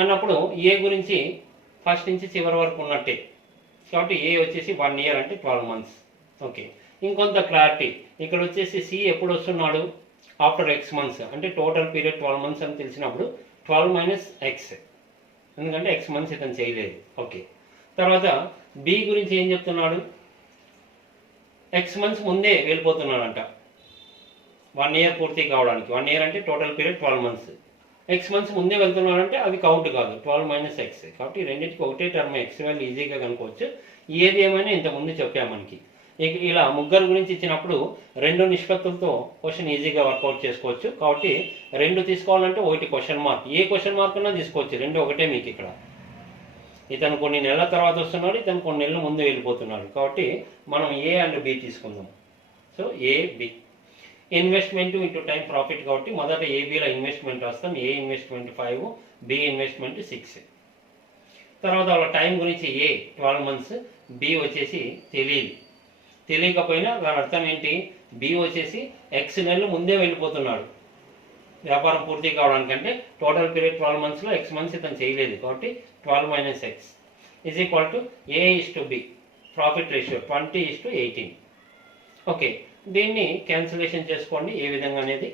అన్నప్పుడు ఏ గురించి ఫస్ట్ నుంచి చివరి వరకు ఉన్నట్టే. కాబట్టి ఏ వచ్చేసి 1 ఇయర్ అంటే 12 మంత్స్. ఓకే, ఇంకొంత క్లారిటీ ఇక్కడ వచ్చేసి సి ఎప్పుడు వస్తున్నాడు? ఆఫ్టర్ ఎక్స్ మంత్స్, అంటే టోటల్ పీరియడ్ 12 మంత్స్ అని తెలిసినప్పుడు 12 - ఎక్స్, ఎందుకంటే ఎక్స్ మంత్స్ ఇతను చేయలేదు. ఓకే, తర్వాత బి గురించి ఏం చెప్తున్నాడు? ఎక్స్ మంత్స్ ముందే వెళ్ళిపోతున్నాడంట 1 ఇయర్ పూర్తి కావడానికి. 1 ఇయర్ అంటే total period 12 months. X months ముందే వెళ్తున్నాడంటే అది కౌంట్ కాదు, 12 - ఎక్స్. కాబట్టి రెండింటికి ఒకటే టర్మ్ ఎక్స్ వాల్యూ ఈజీగా కనుక్కోవచ్చు. ఏది ఏమైనా ఇంతకుముందు చెప్పాము మనకి. ఇలా ముగ్గురు గురించి ఇచ్చినప్పుడు 2 నిష్పత్తులతో క్వశ్చన్ ఈజీగా వర్కౌట్ చేసుకోవచ్చు. కాబట్టి 2 తీసుకోవాలంటే 1 క్వశ్చన్ మార్క్, ఏ క్వశ్చన్ మార్క్ అన్నా తీసుకోవచ్చు. 2 ఒకటే మీకు ఇక్కడ. ఇతను కొన్ని నెలల తర్వాత వస్తున్నాడు, ఇతను కొన్ని నెలల ముందు వెళ్ళిపోతున్నాడు. కాబట్టి మనం ఏ అండ్ బి తీసుకుందాం. So A B. Investment into time profit. కాబట్టి మొదట ఏబిలో ఇన్వెస్ట్మెంట్ వస్తాం. A investment 5, B investment 6. తర్వాత వాళ్ళ టైం గురించి ఏ 12 మంత్స్, బి వచ్చేసి తెలియకపోయినా దాని అర్థం ఏంటి? బి వచ్చేసి ఎక్స్ నెలలు ముందే వెళ్ళిపోతున్నాడు వ్యాపారం పూర్తి కావడానికి. అంటే టోటల్ పీరియడ్ 12 మంత్స్లో ఎక్స్ మంత్స్ ఇతను చేయలేదు. కాబట్టి 12 - X is equal to A is to be. Profit ratio 20:18. Okay, దీన్ని క్యాన్సిలేషన్ చేసుకోండి ఏ విధంగా అనేది.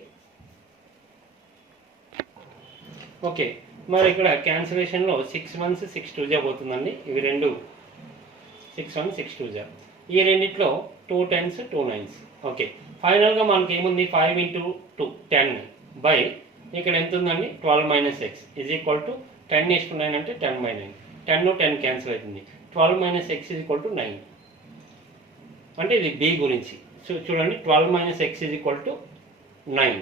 ఓకే, మరి ఇక్కడ క్యాన్సిలేషన్లో 6 మంత్స్ 6 2 పోతుందండి. ఇవి 2 6 1 6 2. ఈ రెండిట్లో 2 10s 2 9s. ఓకే, ఫైనల్గా మనకి ఏముంది? 5 × 2 10 బై ఇక్కడ ఎంత ఉందండి? 12 - ఎక్స్ ఈజ్ ఈక్వల్ టు 10:9 అంటే 10/9. 10 10 క్యాన్సిల్ అవుతుంది. 12 - ఎక్స్ ఈజ్ ఈక్వల్ టు 9. అంటే ఇది బి గురించి. సో చూడండి, 12 - ఎక్స్ ఈజ్ ఈక్వల్ టు 9.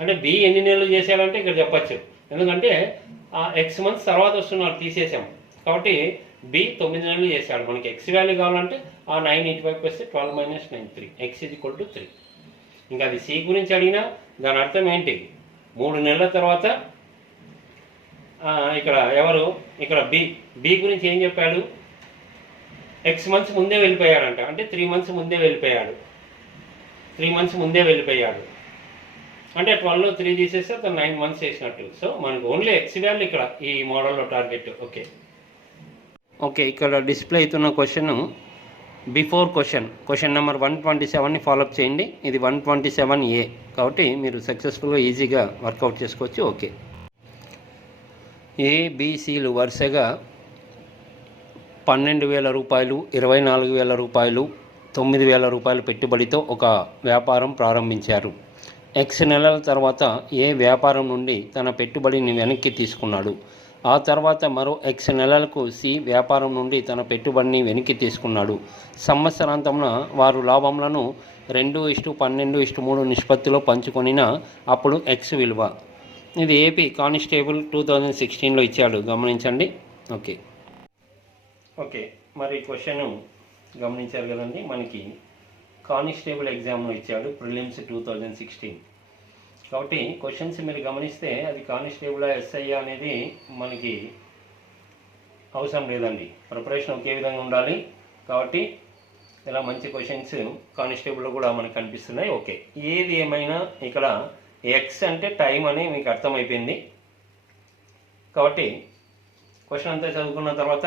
అంటే బి ఎన్ని నెలలు చేశాడంటే ఇక్కడ చెప్పచ్చు, ఎందుకంటే ఆ ఎక్స్ మంత్స్ తర్వాత వస్తున్నారు తీసేసాం. కాబట్టి బి 9 నెలలు చేశాడు. మనకి ఎక్స్ వాల్యూ కావాలంటే ఆ 9 ఇటువైపు వస్తే 12 - 9 3. X is equal to 3. ఇంకా అది సి గురించి అడిగినా దాని అర్థం ఏంటి? 3 నెలల తర్వాత ఇక్కడ ఎవరు? ఇక్కడ బి గురించి ఏం చెప్పాడు? ఎక్స్ మంత్స్ ముందే వెళ్ళిపోయాడంట. అంటే 3 మంత్స్ ముందే వెళ్ళిపోయాడు. 3 మంత్స్ ముందే వెళ్ళిపోయాడు అంటే 12లో 3 తీసేస్తే అతను 9 మంత్స్ చేసినట్టు. సో మనకు ఓన్లీ ఎక్స్ వాల్యూ ఇక్కడ ఈ మోడల్లో టార్గెట్. ఓకే, ఇక్కడ డిస్ప్లే అవుతున్న క్వశ్చన్ బిఫోర్ క్వశ్చన్ నెంబర్ 127ని ఫాలోఅప్ చేయండి. ఇది 127A. కాబట్టి మీరు సక్సెస్ఫుల్గా ఈజీగా వర్కౌట్ చేసుకోవచ్చు. ఓకే, ఏబిసిలు వరుసగా 12,000 రూపాయలు, 24,000 రూపాయలు, 9,000 రూపాయలు పెట్టుబడితో ఒక వ్యాపారం ప్రారంభించారు. ఎక్స్ నెలల తర్వాత ఏ వ్యాపారం నుండి తన పెట్టుబడిని వెనక్కి తీసుకున్నాడు? ఆ తర్వాత మరో ఎక్స్ నెలలకు సి వ్యాపారం నుండి తన పెట్టుబడిని వెనక్కి తీసుకున్నాడు. సంవత్సరాంతమున వారు లాభములను 2:12:3 నిష్పత్తిలో పంచుకొనిన అప్పుడు ఎక్స్ విలువ. ఇది ఏపీ కానిస్టేబుల్ 2016లో ఇచ్చాడు, గమనించండి. ఓకే మరి క్వశ్చన్ గమనించారు కదండి. మనకి కానిస్టేబుల్ ఎగ్జామ్లో ఇచ్చాడు, ప్రిలిమ్స్ 2016. కాబట్టి క్వశ్చన్స్ మీరు గమనిస్తే అది కానిస్టేబుల్ ఎస్ఐ అనేది మనకి అవసరం లేదండి. ప్రిపరేషన్ ఒకే విధంగా ఉండాలి. కాబట్టి ఇలా మంచి క్వశ్చన్స్ కానిస్టేబుల్లో కూడా మనకు కనిపిస్తున్నాయి. ఓకే, ఏది ఏమైనా ఇక్కడ ఎక్స్ అంటే టైం అని మీకు అర్థమైపోయింది. కాబట్టి క్వశ్చన్ అంతా చదువుకున్న తర్వాత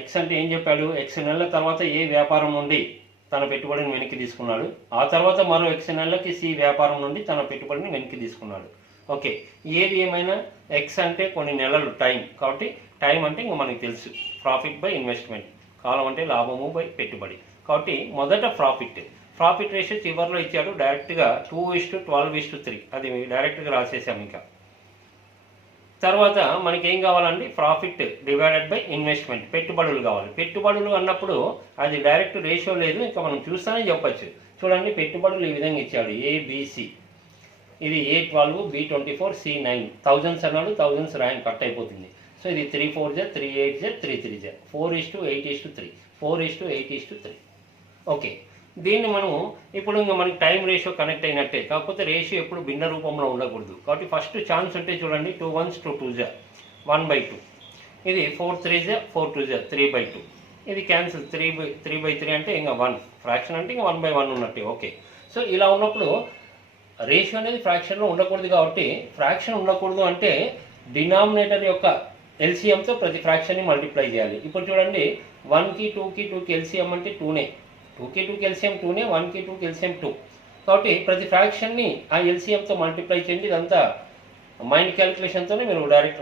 ఎక్స్ అంటే ఏం చెప్పాడు, ఎక్స్ నెలల తర్వాత ఏ వ్యాపారం నుండి తన పెట్టుబడిని వెనక్కి తీసుకున్నాడు, ఆ తర్వాత మరో ఎక్స్ నెలలకి సి వ్యాపారం నుండి తన పెట్టుబడిని వెనక్కి తీసుకున్నాడు. ఓకే, ఏది ఏమైనా ఎక్స్ అంటే కొన్ని నెలలు టైం, కాబట్టి టైం అంటే ఇంకా మనకు తెలుసు, ప్రాఫిట్ బై ఇన్వెస్ట్మెంట్, కాలం అంటే లాభము బై పెట్టుబడి. కాబట్టి మొదట ప్రాఫిట్ రేషియో చివరిలో ఇచ్చాడు, డైరెక్ట్గా 2:12:3 అది డైరెక్ట్గా రాసేసాం. ఇంకా తర్వాత మనకి ఏం కావాలండి, ప్రాఫిట్ డివైడెడ్ బై ఇన్వెస్ట్మెంట్, పెట్టుబడులు కావాలి. పెట్టుబడులు అన్నప్పుడు అది డైరెక్ట్ రేషియో లేదు, ఇంకా మనం చూస్తానే చెప్పచ్చు. చూడండి, పెట్టుబడులు ఈ విధంగా ఇచ్చాడు, ఏబిసి. ఇది A12, B24, C9. థౌజండ్స్ అన్నాడు, థౌజండ్స్ ర్యాంక్ కట్ అయిపోతుంది. సో ఇది 3/4 3/8 3/3 4:8:3 4:8:3. ఓకే, దీన్ని మనము ఇప్పుడు ఇంకా మనకి టైం రేషియో కనెక్ట్ అయినట్టే, కాకపోతే రేషియో ఎప్పుడు భిన్న రూపంలో ఉండకూడదు. కాబట్టి ఫస్ట్ ఛాన్స్ ఉంటే చూడండి, 2 1s 2 2s 1/2. ఇది 4 3s 4 2s 3/2. ఇది క్యాన్సిల్, 3/3 అంటే ఇంకా 1 ఫ్రాక్షన్ అంటే ఇంకా 1/1 ఉన్నట్టే. ఓకే, సో ఇలా ఉన్నప్పుడు రేషియో అనేది ఫ్రాక్షన్లో ఉండకూడదు. కాబట్టి ఫ్రాక్షన్ ఉండకూడదు అంటే డినామినేటర్ యొక్క ఎల్సిఎంతో ప్రతి ఫ్రాక్షన్ని మల్టిప్లై చేయాలి. ఇప్పుడు చూడండి, 1కి 2కి 2కి ఎల్సిఎం అంటే 2నే, 2కి 2కి ఎల్సిఎం 2నే, 1కి 2కి ఎల్సిఎం 2. కాబట్టి ప్రతి ఫ్రాక్షన్ని ఆ ఎల్సిఎంతో మల్టిప్లై చేయండి. ఇదంతా మైండ్ క్యాలిక్యులేషన్తోనే మీరు డైరెక్ట్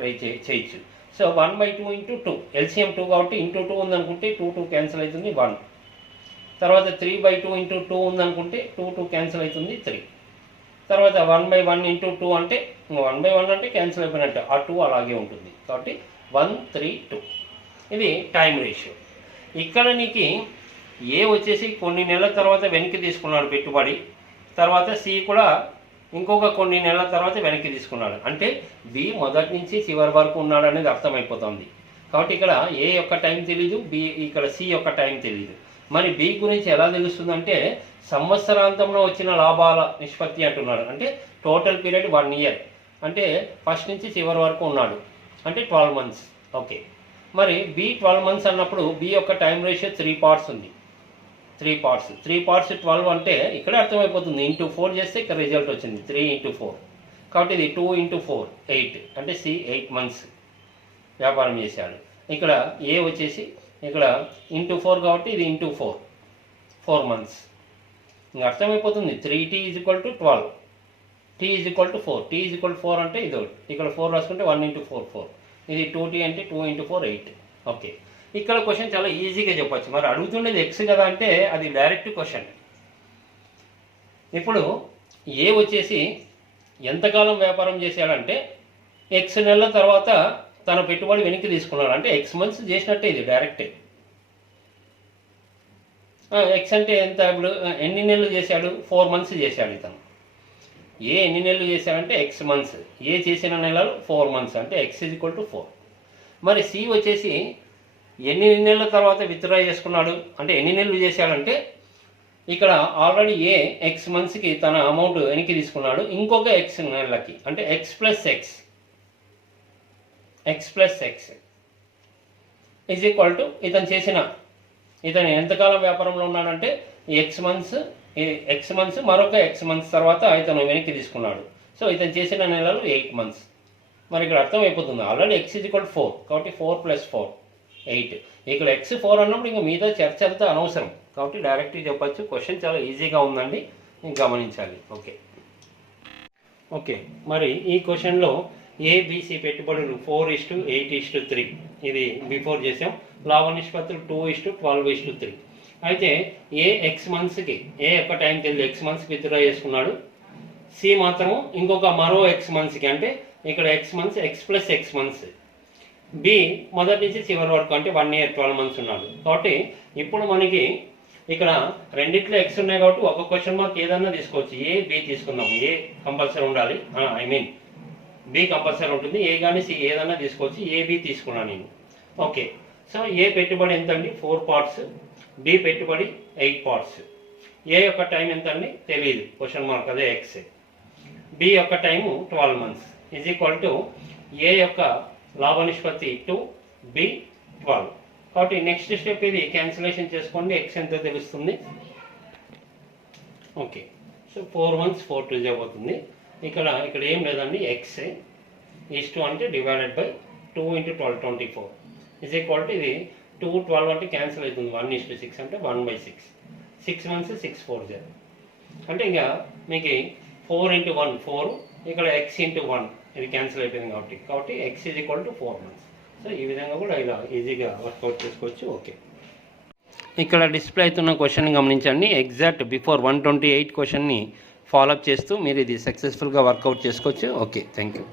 చేయొచ్చు. సో 1/2 × 2 ఎల్సిఎం 2 కాబట్టి ఇంటూ 2 ఉందనుకుంటే 2 క్యాన్సిల్ అవుతుంది 1. తర్వాత 3/2 × 2 ఉందనుకుంటే 2 క్యాన్సిల్ అవుతుంది 3. తర్వాత 1/1 × 2 అంటే 1/1 అంటే క్యాన్సిల్ అయిపోయినట్టు, ఆ 2 అలాగే ఉంటుంది. కాబట్టి 1 3 2. ఇది టైం రేషియో. ఇక్కడ నీకు ఏ వచ్చేసి కొన్ని నెలల తర్వాత వెనక్కి తీసుకున్నాడు పెట్టుబడి, తర్వాత సి కూడా ఇంకొక కొన్ని నెలల తర్వాత వెనక్కి తీసుకున్నాడు. అంటే బి మొదటి నుంచి చివరి వరకు ఉన్నాడు అనేది అర్థమైపోతుంది. కాబట్టి ఇక్కడ ఏ యొక్క టైం తెలీదు, బి ఇక్కడ సి యొక్క టైం తెలీదు. మరి బి గురించి ఎలా తెలుస్తుందంటే సంవత్సరాంతంలో వచ్చిన లాభాల నిష్పత్తి అంటున్నాడు. అంటే టోటల్ పీరియడ్ 1 year, అంటే ఫస్ట్ నుంచి చివరి వరకు ఉన్నాడు, అంటే 12 months. ఓకే, మరి బి 12 months అన్నప్పుడు బి యొక్క టైం రేషియో 3 parts ఉంది. 3 parts 12 అంటే ఇక్కడే అర్థమైపోతుంది. ఇంటూ 4 చేస్తే ఇక్కడ రిజల్ట్ వచ్చింది 3 × 4. కాబట్టి ఇది 2 × 4 8, అంటే సి 8 months వ్యాపారం చేశాడు. ఇక్కడ ఏ వచ్చేసి ఇక్కడ ఇంటూ 4 కాబట్టి ఇది ఇంటూ 4 months. ఇంకా అర్థమైపోతుంది. 3t = 12, t = 4, t = 4 అంటే ఇది ఇక్కడ 4 రాసుకుంటే 1 × 4 4. ఇది 2t అంటే 2 × 4 8. ఓకే, ఇక్కడ క్వశ్చన్ చాలా ఈజీగా చెప్పచ్చు. మరి అడుగుతుండేది ఎక్స్ కదా అంటే అది డైరెక్ట్ క్వశ్చన్. ఇప్పుడు ఏ వచ్చేసి ఎంతకాలం వ్యాపారం చేశాడంటే ఎక్స్ నెలల తర్వాత తన పెట్టుబడి వెనక్కి తీసుకున్నాడు, అంటే ఎక్స్ మంత్స్ చేసినట్టే, ఇది డైరెక్టే. ఎక్స్ అంటే ఎంత, ఇప్పుడు ఎన్ని నెలలు చేశాడు, 4 months చేశాడు ఇతను. ఏ ఎన్ని నెలలు చేశాడంటే ఎక్స్ మంత్స్, ఏ చేసిన నెలలు 4 months, అంటే ఎక్స్ = 4. మరి సి వచ్చేసి ఎన్ని నెలల తర్వాత విత్డ్రా చేసుకున్నాడు, అంటే ఎన్ని నెలలు చేశాడంటే ఇక్కడ ఆల్రెడీ ఏ ఎక్స్ మంత్స్కి తన అమౌంట్ వెనక్కి తీసుకున్నాడు, ఇంకొక ఎక్స్ నెలలకి, అంటే ఎక్స్ ప్లస్ ఎక్స్ ఇతను ఎంతకాలం వ్యాపారంలో ఉన్నాడంటే ఎక్స్ మంత్స్ మరొక ఎక్స్ మంత్స్ తర్వాత ఇతను వెనక్కి తీసుకున్నాడు. సో ఇతను చేసిన నెలలు 8 months. మరి ఇక్కడ అర్థమైపోతుంది, ఆల్రెడీ ఎక్స్ = 4, కాబట్టి 4 + 4 8. ఇక్కడ ఎక్స్ 4 అన్నప్పుడు ఇంకా మీద చర్చ అంతా అనవసరం, కాబట్టి డైరెక్ట్గా చెప్పచ్చు. క్వశ్చన్ చాలా ఈజీగా ఉందండి, గమనించాలి. ఓకే, మరి ఈ క్వశ్చన్లో ఏబిసి పెట్టుబడులు 4:8:3 ఇది బిఫోర్ చేసాం. లాభ నిష్పత్తులు 2:12:3. అయితే ఏ ఎక్స్ మంత్స్కి ఏ యొక్క టైం తెలియదు, ఎక్స్ మంత్స్కి విత్డ్రా చేసుకున్నాడు. సి మాత్రం ఇంకొక మరో ఎక్స్ మంత్స్కి, అంటే ఇక్కడ X months, X plus X months. B మొదటి నుంచి చివరి వరకు అంటే 1 year 12 months ఉన్నాడు. కాబట్టి ఇప్పుడు మనకి ఇక్కడ రెండిట్లో ఎక్స్ ఉన్నాయి కాబట్టి ఒక క్వశ్చన్ మార్క్ ఏదన్నా తీసుకోవచ్చు. ఏ బి తీసుకుందాం. ఏ కంపల్సరీ ఉండాలి, ఐ మీన్ బి కంపల్సరీ ఉంటుంది. ఏ కానీ సి ఏదన్నా తీసుకోవచ్చు. ఏ బి తీసుకున్నాను నేను. ఓకే, సో ఏ పెట్టుబడి ఎంత అండి? 4 parts. బి పెట్టుబడి 8 parts. ఏ యొక్క టైం ఎంత అండి? తెలియదు, క్వశ్చన్ మార్క్, అదే ఎక్స్. బి యొక్క time 12 months is equal to A యొక్క లాభ నిష్పత్తి 2, బి 12. కాబట్టి నెక్స్ట్ స్టెప్ ఇది క్యాన్సిలేషన్ చేసుకోండి, ఎక్స్ ఎంతో తెలుస్తుంది. ఓకే, సో 4 months 4 2 అవుతుంది. ఇక్కడ ఏం లేదండి, ఎక్స్ ఈజ్ 2 అంటే divided by 2 × 12 24 is equal to ఇది 2 12 అంటే క్యాన్సిల్ అవుతుంది. 1:6 అంటే 1/6. 6 months 6 4 0 అంటే ఇంకా మీకు 4 × 1 4, ఇక్కడ x × 1 ఇది క్యాన్సిల్ అయిపోయింది కాబట్టి x is equal to 4 months. So ఈ విధంగా కూడా ఇలా ఈజీగా వర్కౌట్ చేసుకోవచ్చు. ఓకే, ఇక్కడ డిస్ప్లే అవుతున్న క్వశ్చన్ గమనించండి. ఎగ్జాక్ట్ బిఫోర్ 128 క్వశ్చన్ని ఫాలోఅప్ చేస్తూ మీరు ఇది సక్సెస్ఫుల్గా వర్కౌట్ చేసుకోవచ్చు. Okay, thank you.